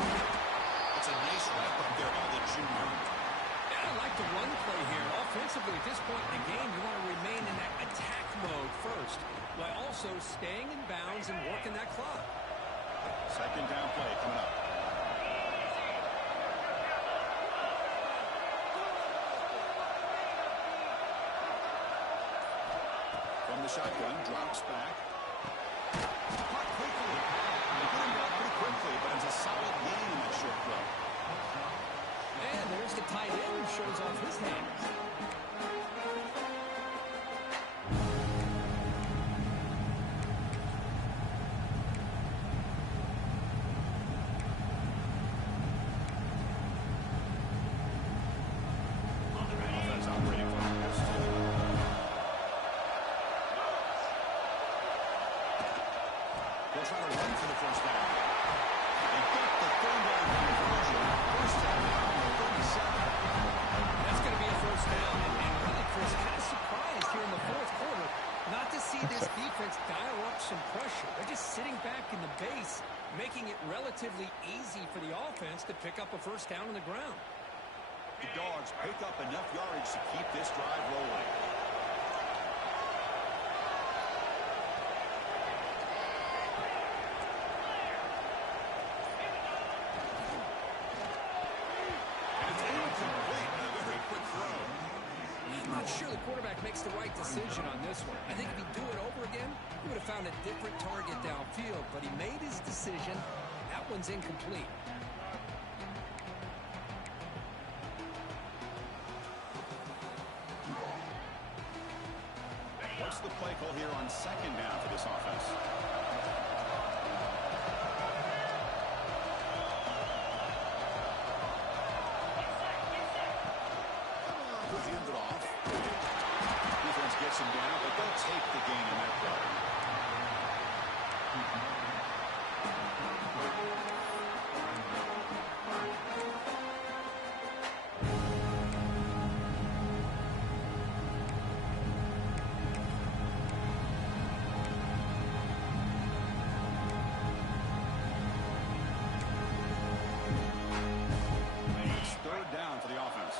It's a nice wrap up there by the junior. I like the run play here. Offensively, at this point in the game, you want to remain in that attack mode first, while also staying in bounds and working that clock. Second down play coming up. From the shotgun, drops back. Caught quickly. They put him back pretty quickly, but it's a solid gain in that short throw. And there's the tight end who shows off his hands. Offense operating on the wrist. They'll try to run for the first down. They got the third down conversion. First down now on the 37. That's going to be a first down. And really, Chris, kind of surprised here in the fourth quarter not to see this defense dial up some pressure. They're just sitting back in the base, making it relatively easy for the offense to pick up a first down on the ground. The Dogs pick up enough yardage to keep this drive rolling. And it's incomplete. A very quick throw. I'm not sure the quarterback makes the right decision on this one. I think if he'd do it over again, he would have found a different target downfield, but he made his decision. That one's incomplete. What's the play call here on second down for this offense? Hand it off. Defense gets him down, but they'll take the gain in that play. It's third down for the offense.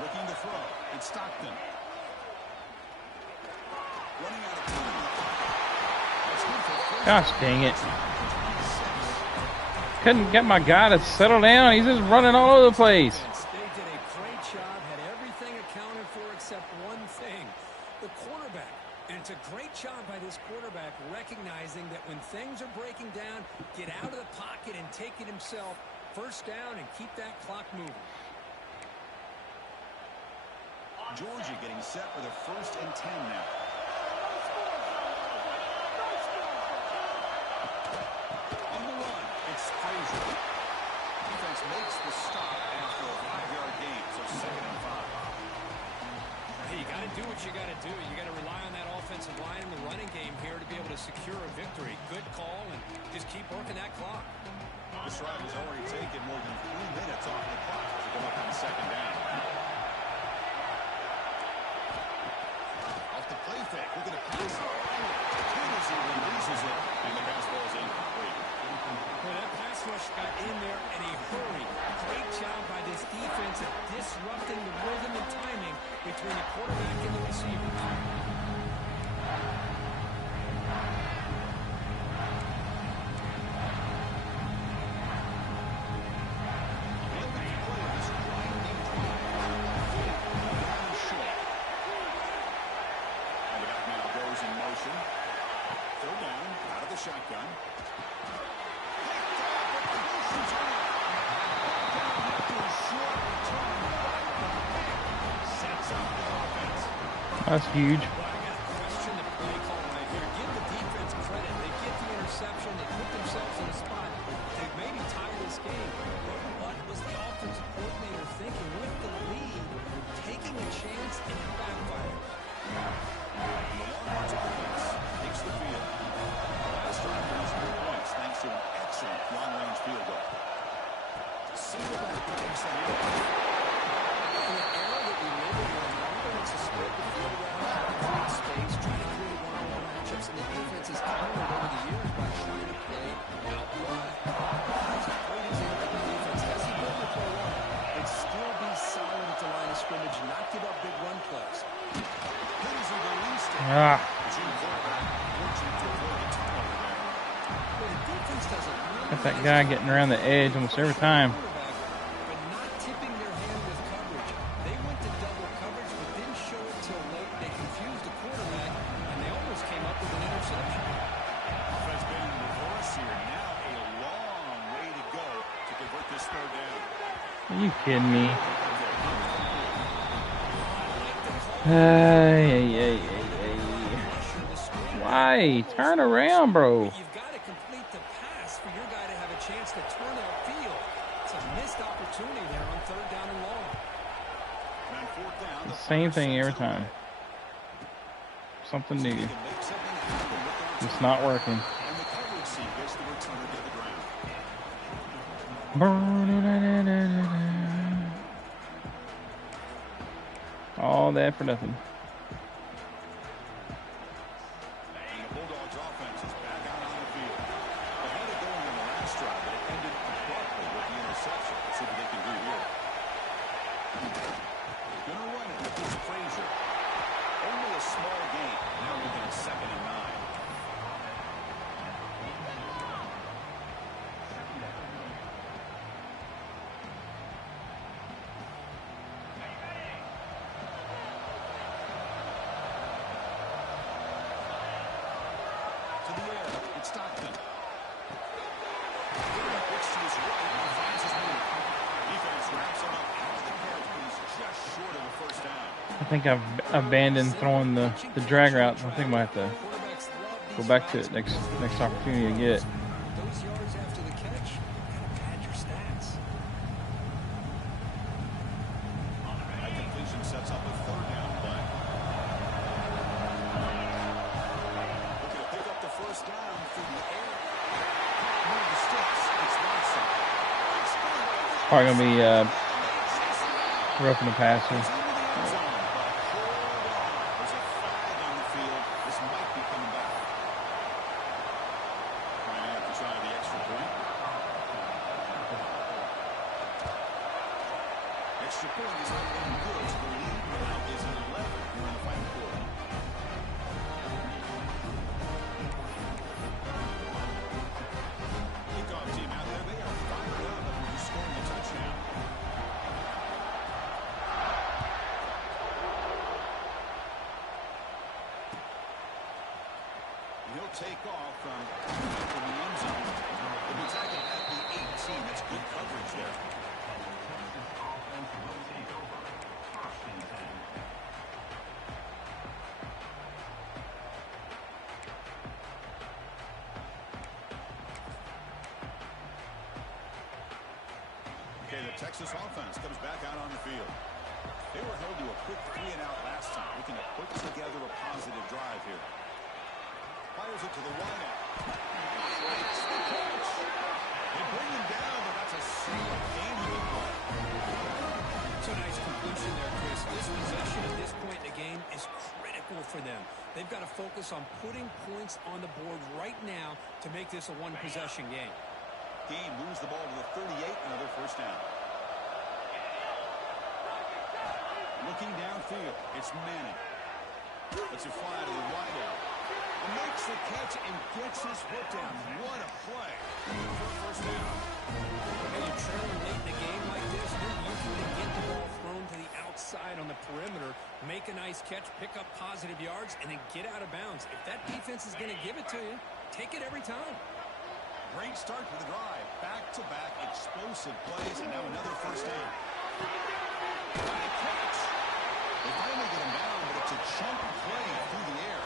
Looking to throw. It's Stockton. Running out of time. That's good for first Gosh down. dang it. Couldn't get my guy to settle down. He's just running all over the place. They did a great job, had everything accounted for except one thing, the quarterback. And it's a great job by this quarterback recognizing that when things are breaking down, get out of the pocket and take it himself. First down and keep that clock moving. Georgia getting set for the 1st and 10 now. On the run, it's Frazier. Defense makes the stop after a 5-yard gain, so 2nd and 5. Hey, you got to do what you got to do. You got to rely on that offensive line in the running game here to be able to secure a victory. Good call, and just keep working that clock. This drive has already taken more than 3 minutes off the clock as we come up on 2nd down. Off the play fake, look at the pass. Tennessee releases it, and the pass ball is incomplete. Well, that pass rush got in there in a hurry. Great job by this defense of disrupting the rhythm and timing between the quarterback and the receivers. Shotgun. That's huge. Well, I got to question the play call right here. Give the defense credit. They get the interception. They put themselves in a spot to maybe tie this game. But what was the offensive coordinator coordinator thinking with the lead, taking a chance, and it backfired. The Longhorns offense takes the field. Last drive was 4 points thanks to an excellent long-range field goal. Single back takes the lead. In an era that we live in where Marco wants to spread the field around, trying to create space, trying to create one-on-one matchups, and the defense has countered over the years by trying to play out wide. That's a great example of the defense. Has the ability to play well, but still be solid at the line of scrimmage, not give up big run plays. Ah. Got that guy getting around the edge almost every time. But not tipping their hand with coverage. They went to double coverage, but didn't show it till late. They confused the quarterback, and they almost came up with an interception. Offense been in reverse here. Now a long way to go to convert this third down. Are you kidding me? Hey. Why? Turn around, bro. You've got to complete the pass for your guy to have a chance to turn outfield. It's a missed opportunity there on third down and long. And fourth down, The same thing every time. Something new. It's not working. And the coverage seat gets the returner to the ground. All that for nothing. And the Bulldogs offense is back out on the field. They had it going in the last drive, but it ended abruptly with the interception. Let's see what they can do here. Going to run it. It's Frazier. Only a small gain. Now looking at 2nd and 9. To the air, it's Stockton. Looks to his right and finds his move. Defense wraps him up after the catch, but he's just short of a first down. I think I've abandoned throwing the drag route. I think I might have to go back to it next opportunity to get it. Those yards after the catch, gotta pad your stats. That completion sets up a third down play. Looking to pick up the first down through the air. Move the sticks. It's Watson. Probably gonna be roughing the passer. There's a flag on the field. This might be coming back. Might have to try the extra point. Extra point is not going good. So the lead now is 11 here in the final quarter. Kickoff team out there. They are fired up after scoring a touchdown. He'll take off from the end zone. He'll be taken at the 18. That's good coverage there. Okay, the Texas offense comes back out on the field. They were held to a quick 3-and-out last time. Looking to put together a positive drive here. Fires it to the wideout. Makes the catch. They bring him down, but that's a solid game-winning play. It's a nice conclusion there, Chris. This possession at this point in the game is critical for them. They've got to focus on putting points on the board right now to make this a one-possession game. Game moves the ball to the 38, another first down. Looking downfield, it's Manning. Lets it fly to the wideout. And makes the catch and gets his foot down. What a play. For a first down. When you're trailing late in a game like this, you're usually to get the ball thrown to the outside on the perimeter, make a nice catch, pick up positive yards, and then get out of bounds. If that defense is going to give it to you, take it every time. Great start for the drive. Back-to-back explosive plays, and now another first down. Great catch. They finally get him down, but it's a chunk play through the air.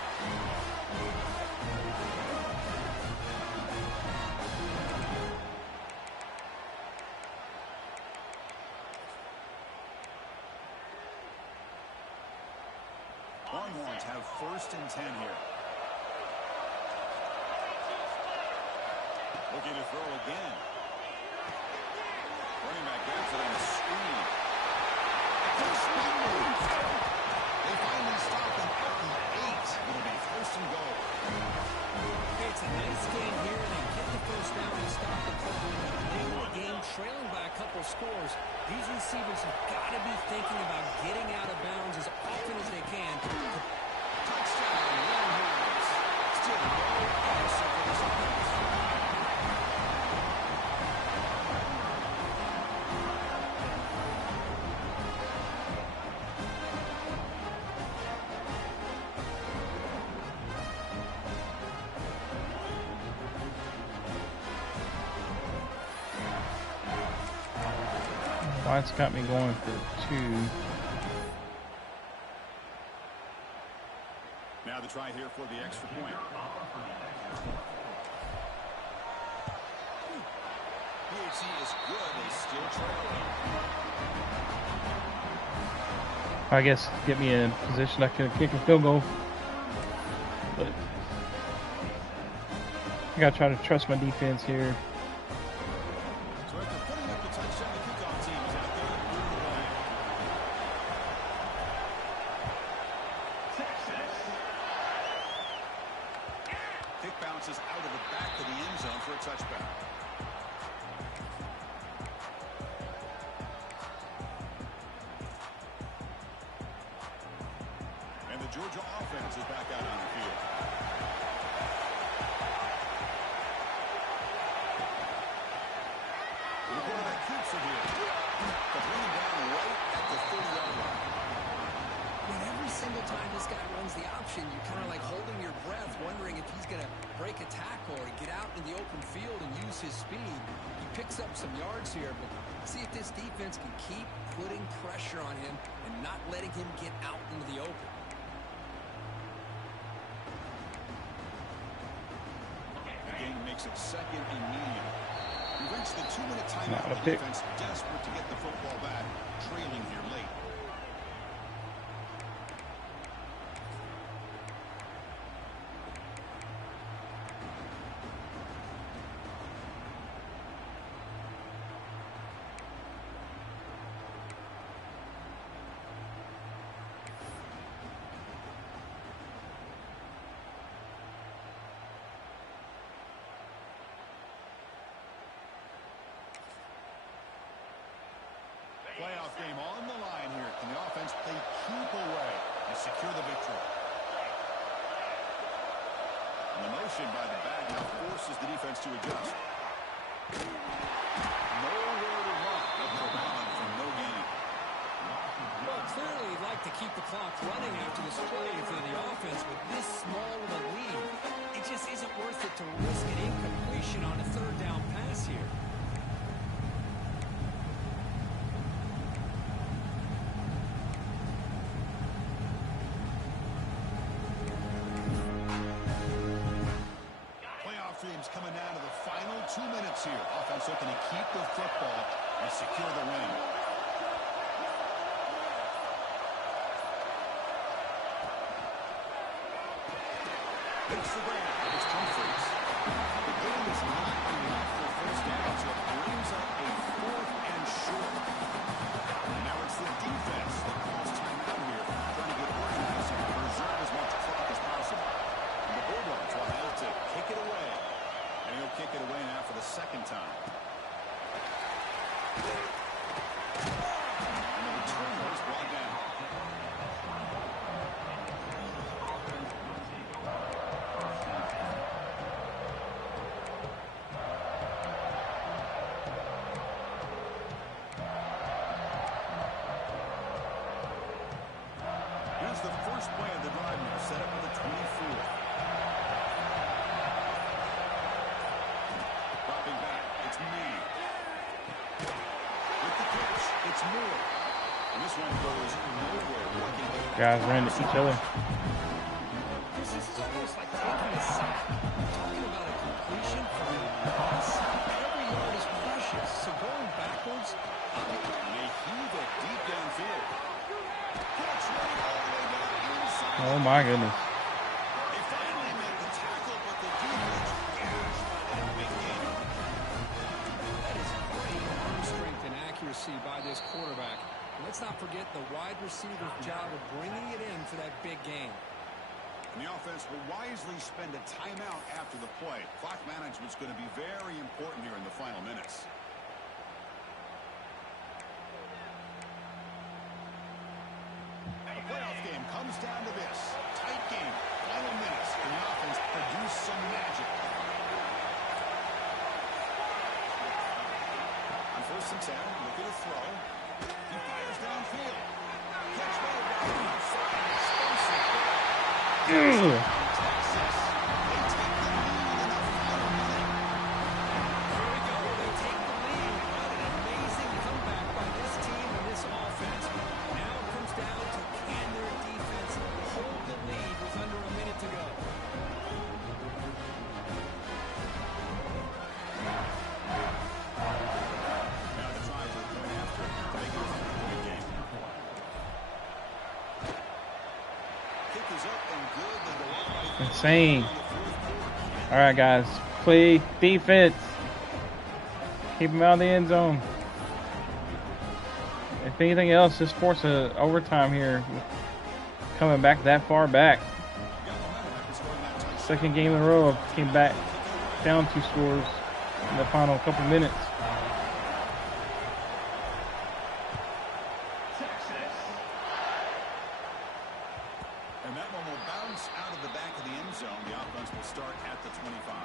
Longhorns have 1st and 10 here. Looking to throw again. Running back grabs it on the screen. They finally stop him at the 8. It'll be 1st and goal. Okay, it's a nice game here. They get the 1st down and stop the clock. They win the game trailing by a couple scores. These receivers have got to be thinking about getting out of bounds as often as they can. Touchdown, Longhorns. Still no answer for this offense. That's got me going for 2. Now the try here for the extra point. PHC is good. They still trail. I guess get me in a position I can kick a field goal. But I gotta try to trust my defense here. So after putting up the touchdown, the kickoff team is out there moving away. Kick bounces out of the back of the end zone for a touchback. And the Georgia offense is back out on the field. Look where that keeps it here. To bring him down right at the 30-yard line. And every single time this guy runs the option, you're kind of like holding your breath, wondering if he's going to break a tackle or get out in the open field and use his speed. He picks up some yards here, but see if this defense can keep putting pressure on him and not letting him get out into the open. The game makes it 2nd and medium. We reached the 2-minute timeout. Not a The pick. defense desperate to get the football back, trailing here late. Playoff game on the line here. Can the offense play keep away and secure the victory? And the motion by the back now forces the defense to adjust. Nowhere to run up the bound from no gain. Well, clearly he'd like to keep the clock running after this play for the offense, but this small of a lead, it just isn't worth it to risk an incompletion on a 3rd down pass here. Coming down to the final 2 minutes here. Offense looking to keep the football and secure the win. It's the grab. It's Humphreys. The game is not enough for 1st down, so it brings up a 4th and short. And now it's the defense that calls timeout here, trying to get organized and preserve as much clock as possible. And the Bulldogs will have to kick it away. And he'll kick it away now for the 2nd time. And the returner is brought down. Here's the first play of the drive now, set up at the 24. Dropping back, it's Meade. With the catch, it's Moore. And this one goes nowhere. Guys ran to each other. This is almost like taking a sack. Talking about a completion from a sack. Every yard is precious, so going backwards. And they heave it deep downfield. Catch right all the way down inside Oh my goodness. They finally made the tackle, but the defense gashed by that big game. That is great arm strength and accuracy by this quarterback. And let's not forget the wide receiver's job of bringing it in for that big game. And the offense will wisely spend a timeout after the play. Clock management is going to be very important here in the final minutes. The playoff game comes down to this. Tight game. Final minutes. Can the offense produce some magic? On 1st and 10, looking to throw. He fires downfield. Catch made by explosive. Texas. They take the lead in the final minute. Here we go. They take the lead. What an amazing comeback by this team and this offense. Now it comes down to can their defense hold the lead with under a minute to go. Now the try for the point after. Make it a 3-point game. Kick is up and good. They go up by 3 Insane. in the 4th quarter. All right, guys. Play defense. Keep them out of the end zone. If anything else, just force a overtime here. Coming back that far back. Second game in a row. Came back down 2 scores in the final couple minutes. And that one will bounce out of the back of the end zone. The offense will start at the 25.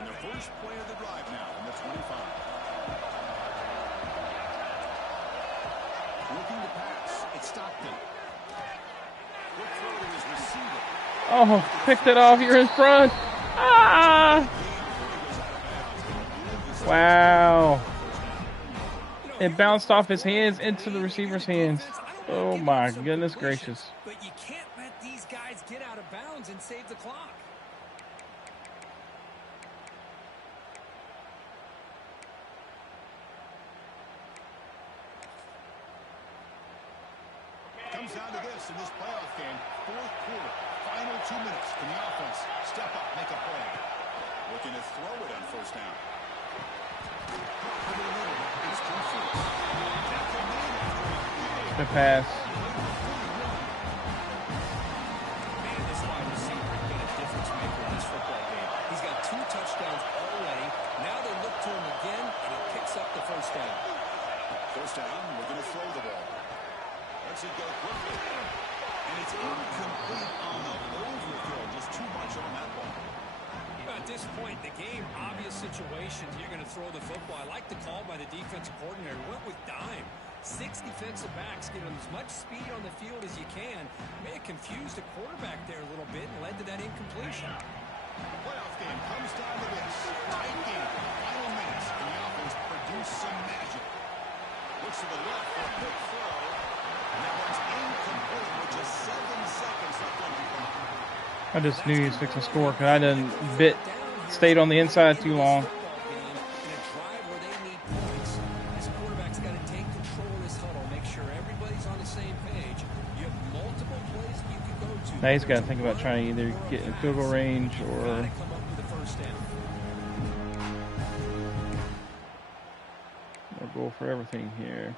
And the first play of the drive now on the 25. Looking to pass. It's Stockton. Quick throw to his receiver. Oh, picked it off. You're in front. Ah! Wow. It bounced off his hands into the receiver's hands. Oh my goodness gracious. But you can't let these guys get out of bounds and save the clock. Comes down to this in this playoff game. 4th quarter. Final 2 minutes. Can the offense step up, make a play? Looking to throw it on 1st down. It's Franchice. The pass. Man, this wide receiver has been a difference maker in this football game. He's got 2 touchdowns already. Now they look to him again, and he picks up the 1st down. 1st down. We're going to throw the ball. Let's it go quickly. And it's incomplete on the overthrow. Just too much on that ball. At this point, the game, obvious situations, you're going to throw the football. I like the call by the defensive coordinator. Went with dime. 6 defensive backs, get as much speed on the field as you can. May have confused the quarterback there a little bit and led to that incompletion. Playoff game comes down to this. Tight game. Final minutes. Can the offense produce some magic? Looks to the left for a quick throw. And that one's incomplete with just 7 seconds left on the clock. I just knew he was fixing to score because I done stayed on the inside too long. In a drive where they need points, this quarterback's got to take control of this huddle, make sure everybody's on the same page. You have multiple plays you can go to. Now he's got to think about trying to either get in field goal range or Come up with the 1st down. go for everything here.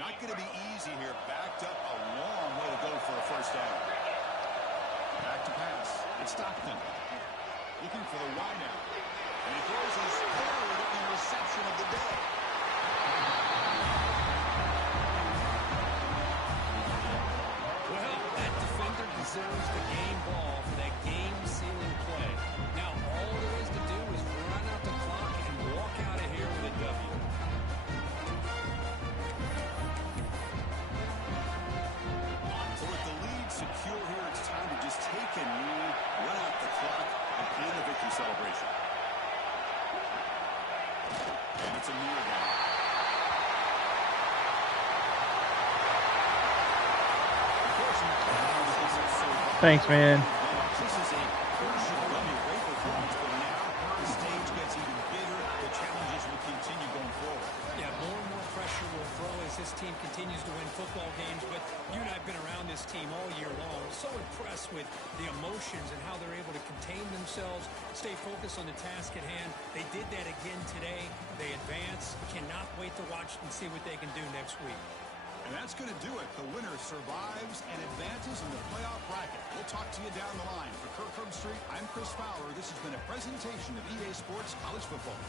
Not going to be easy here. Backed up a long way to go for a 1st down. Back to pass. It's Stockton. Looking for the wide out. And he throws his 3rd interception of the day. Well, that defender deserves the game ball for that game-sealing play. Now, all there is to do is run out the clock and walk out of here with a W. So with the lead secure here, it's time to just take a knee, run out the clock, and plan the victory celebration. And it's a knee again. Thanks, man. This is a crucial win. A great performance, but now the stage gets even bigger. The challenges will continue going forward. Yeah, more and more pressure will grow as this team continues to win football games, but you and I have been around this team all year long. So impressed with the emotions and how they're able to contain themselves, stay focused on the task at hand. They did that again today. They advance. Cannot wait to watch and see what they can do next week. And that's going to do it. The winner survives and advances in the playoff bracket. We'll talk to you down the line. For Kirk Herbstreit, I'm Chris Fowler. This has been a presentation of EA Sports College Football.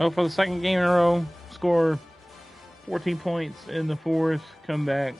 Oh, for the second game in a row, score 14 points in the fourth, come back.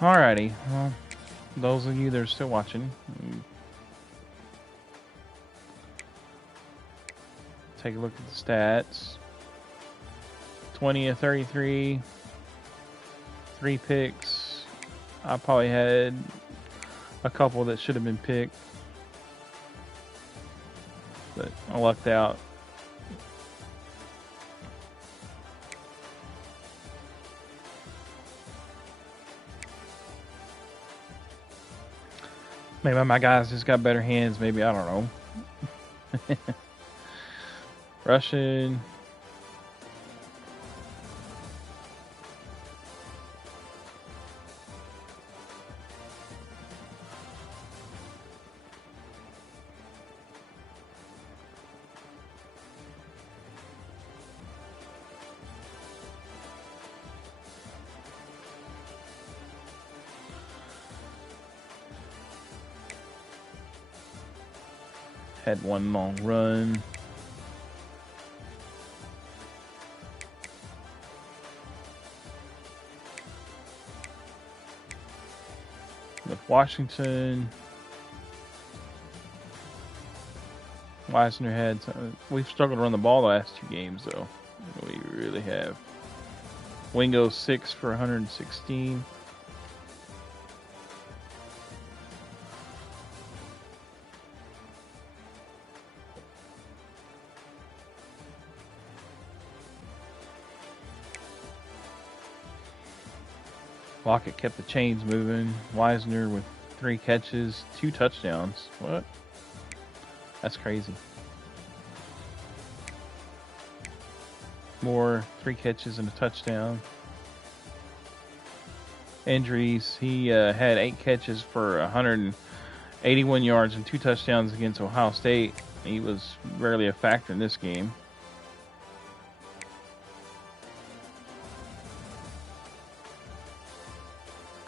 Alrighty, well, those of you that are still watching, take a look at the stats. 20 of 33, 3 picks. I probably had a couple that should have been picked, but I lucked out. Maybe my guys just got better hands. Maybe, I don't know. Russian. Had one long run. With Washington. Weisner had some, we've struggled to run the ball the last 2 games though. We really have. Wingo 6 for 116. Lockett kept the chains moving. Wisner with 3 catches, 2 touchdowns. What? That's crazy. Moore, 3 catches and a touchdown. Injuries. He had 8 catches for 181 yards and 2 touchdowns against Ohio State. He was rarely a factor in this game.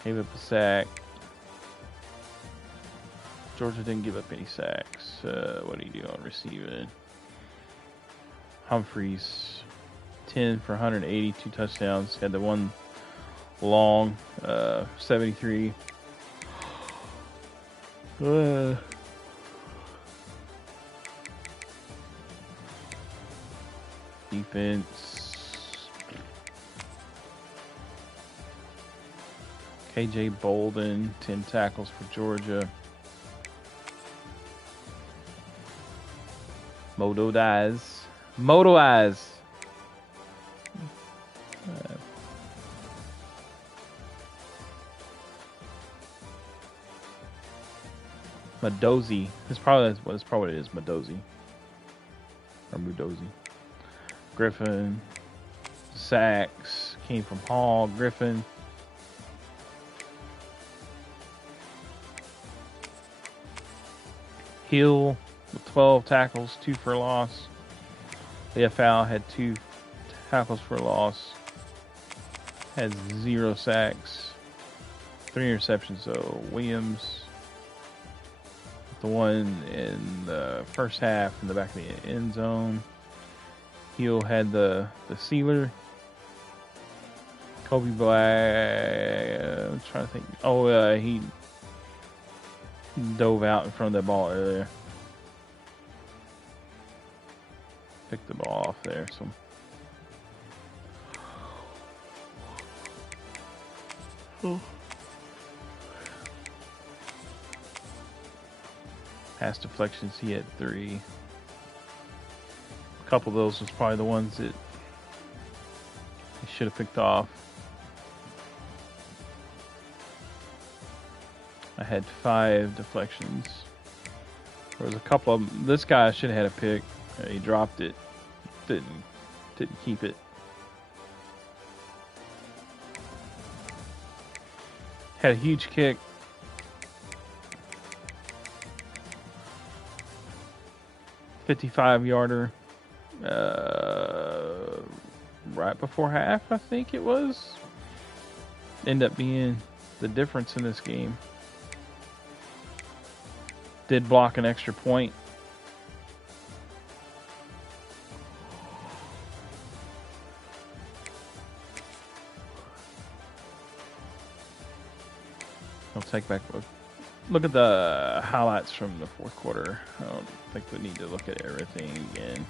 Gave up a sack. Georgia didn't give up any sacks. What did he do on receiving? Humphreys, 10 for 180, 2 touchdowns. Had the one long, 73. Defense. KJ Bolden, 10 tackles for Georgia. Moto Eyes. Madozi. That's probably what it is. Madozi. Or Mudozi. Griffin. Sacks. Came from Hall. Griffin. Hill with 12 tackles, 2 for a loss. AFL had 2 tackles for a loss. Had 0 sacks. 3 interceptions though. Williams, the one in the first half in the back of the end zone. Hill had the sealer. Kobe Black, I'm trying to think. He dove out in front of that ball earlier. Picked the ball off there. So. Pass deflections, he had 3. A couple of those was probably the ones that he should have picked off. I had 5 deflections. There was a couple of them. This guy should have had a pick. He dropped it. Didn't keep it. Had a huge kick. $55-yarder. Right before half, I think it was. Ended up being the difference in this game. Did block an extra point. I'll take back a look at the highlights from the fourth quarter. I don't think we need to look at everything again.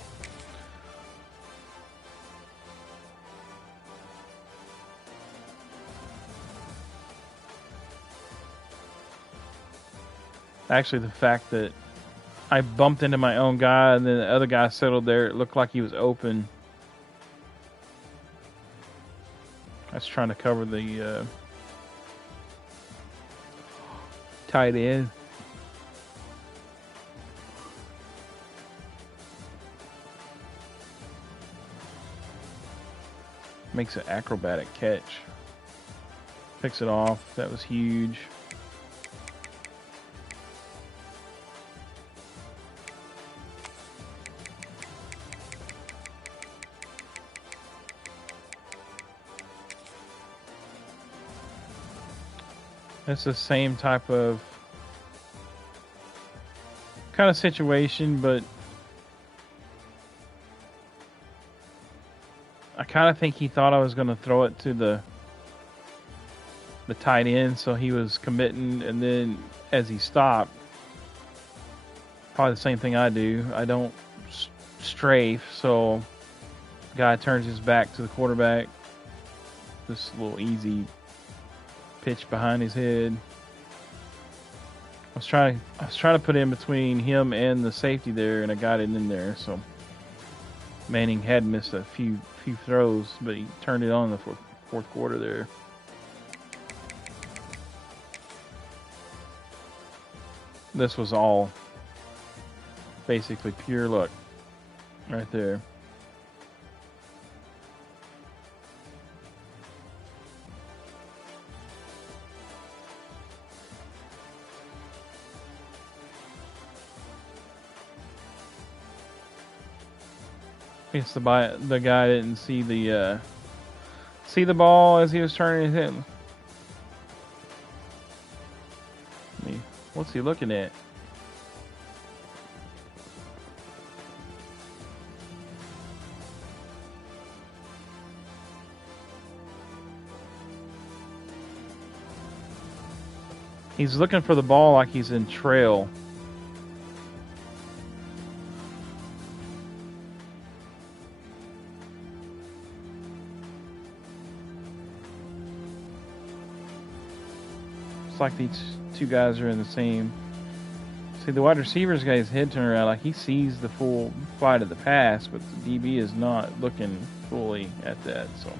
Actually, the fact that I bumped into my own guy and then the other guy settled there, it looked like he was open. I was trying to cover the tight end. Makes an acrobatic catch. Picks it off. That was huge. It's the same type of kind of situation, but I kind of think he thought I was going to throw it to the tight end, so he was committing, and then as he stopped, probably the same thing I do. I don't strafe, so Guy turns his back to the quarterback. This little easy pitch behind his head. I was trying to put in between him and the safety there, and I got it in there. So Manning had missed a few throws, but he turned it on in the fourth quarter there. This was all basically pure luck right there. I guess the guy didn't see the ball as he was turning his head. What's he looking at? He's looking for the ball like he's in trail. It's like these two guys are in the same. See, the wide receivers guy's head turned around like he sees the full flight of the pass, but the DB is not looking fully at that. So.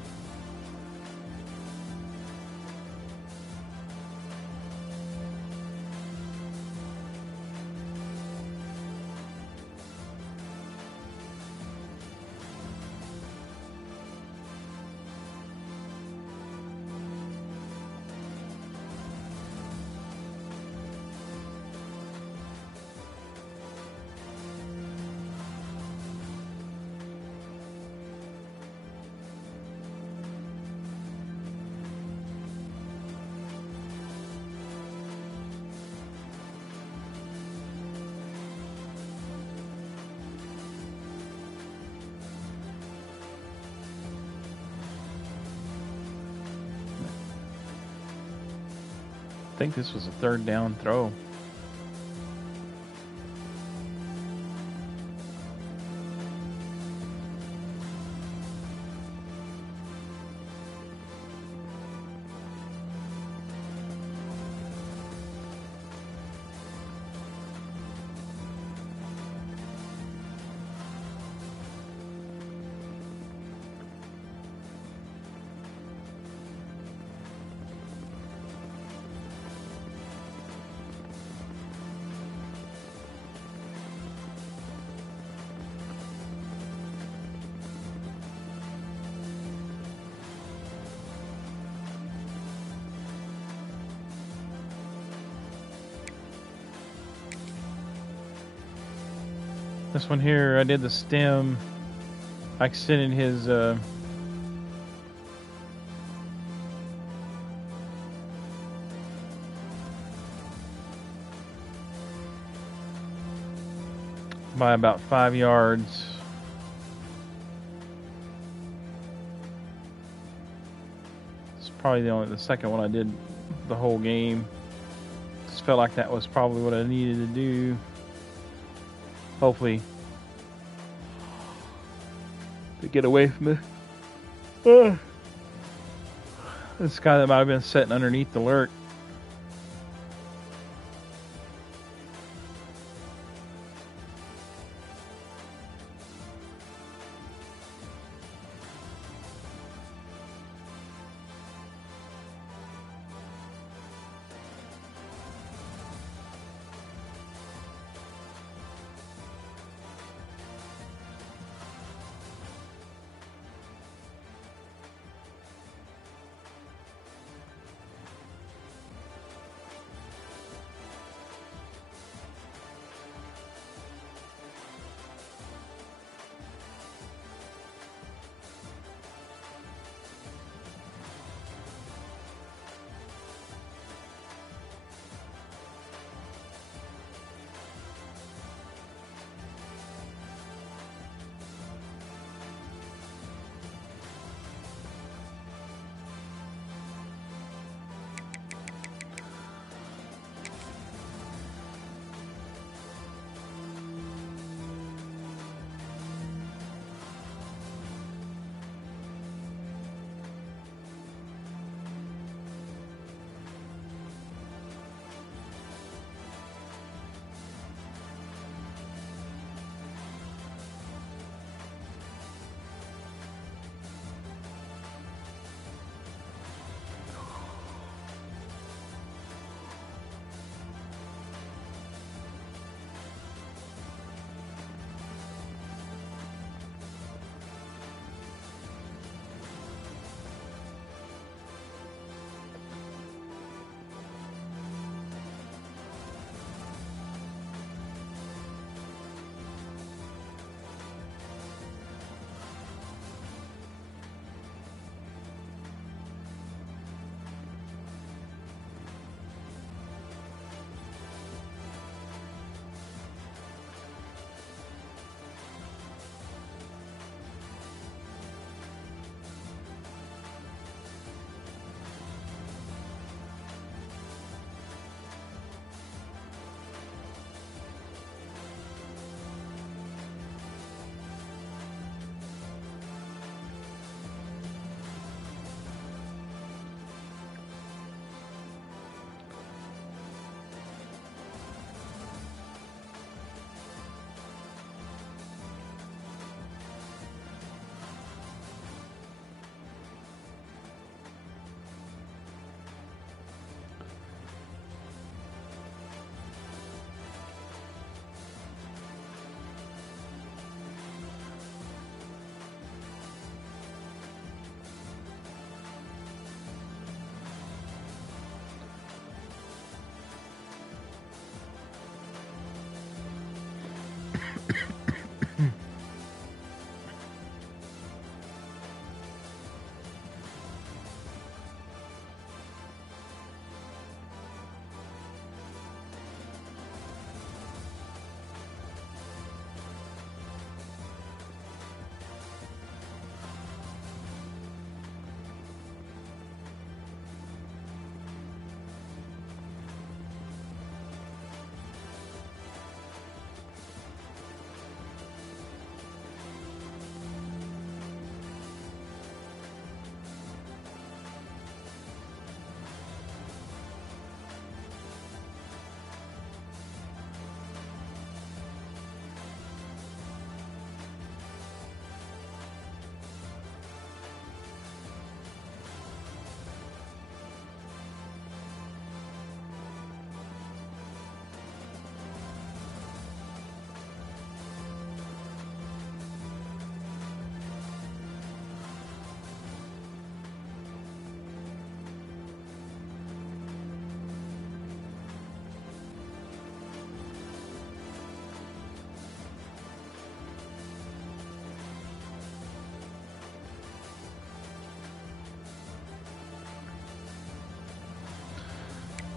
I think this was a third down throw. This one here, I did the stem. I extended his by about 5 yards. It's probably the second one I did the whole game. Just felt like that was probably what I needed to do. Hopefully to get away from it. This guy that might have been sitting underneath the lurk.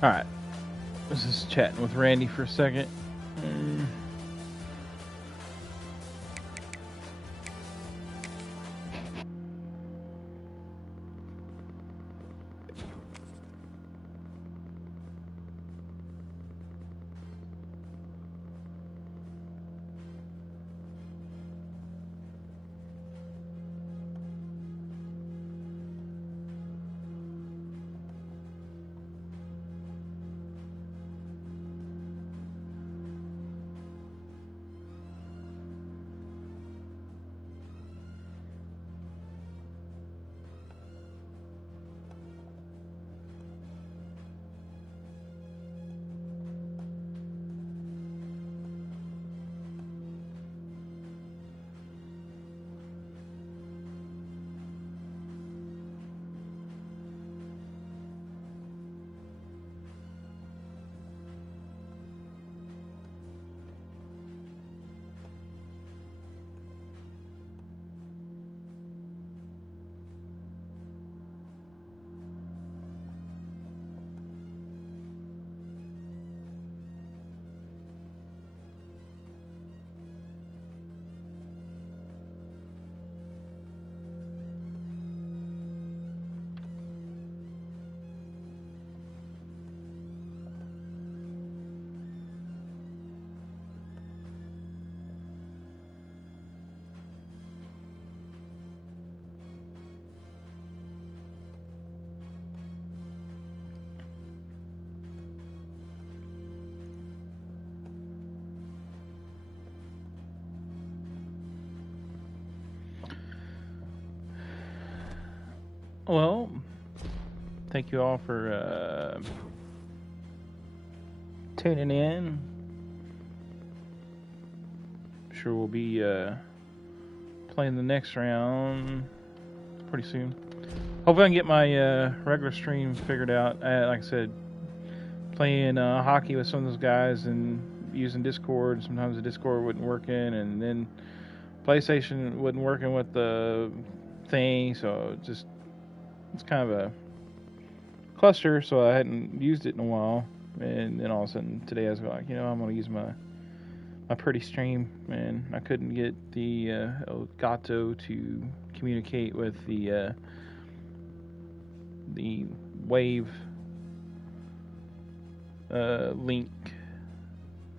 All right. I was just chatting with Randy for a second. Well, thank you all for tuning in. Sure we'll be playing the next round pretty soon. Hopefully I can get my regular stream figured out. Like I said, playing hockey with some of those guys and using Discord. Sometimes the Discord wasn't working, and then PlayStation wasn't working with the thing, so it's kind of a cluster, so I hadn't used it in a while. And then all of a sudden today I was like, I'm going to use my pretty stream, and I couldn't get the Elgato to communicate with the Wave link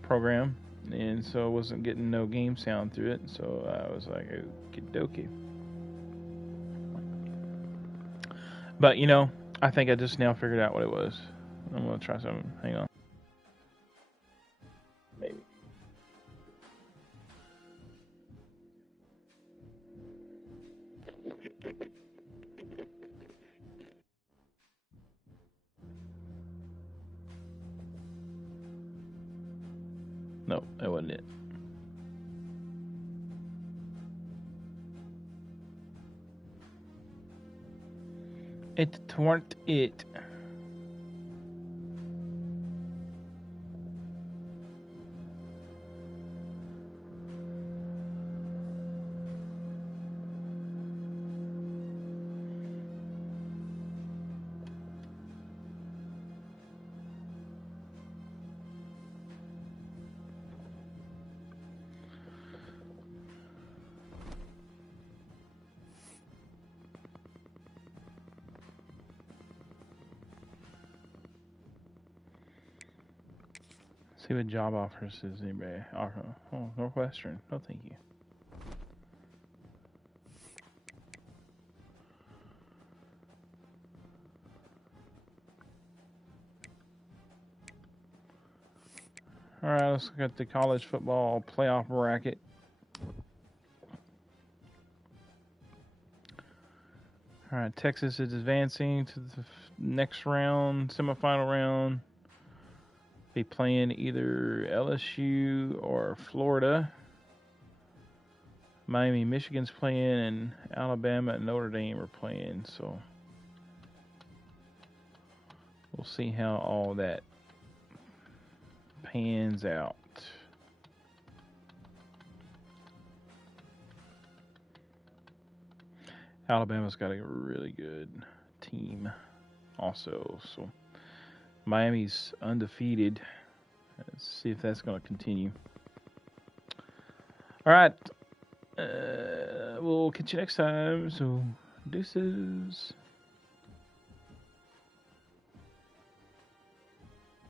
program, and so I wasn't getting no game sound through it, so I was like, okie dokie. But I think I just now figured out what it was. I'm gonna try something. Hang on. Maybe. No, that wasn't it. It weren't it. See what job offers does anybody offer? Oh, Northwestern. No, thank you. All right, let's look at the college football playoff bracket. All right, Texas is advancing to the next round, semifinal round. Be playing either LSU or Florida. Miami, Michigan's playing, and Alabama and Notre Dame are playing. So we'll see how all that pans out. Alabama's got a really good team also, so Miami's undefeated. Let's see if that's going to continue. All right. We'll catch you next time. So, deuces.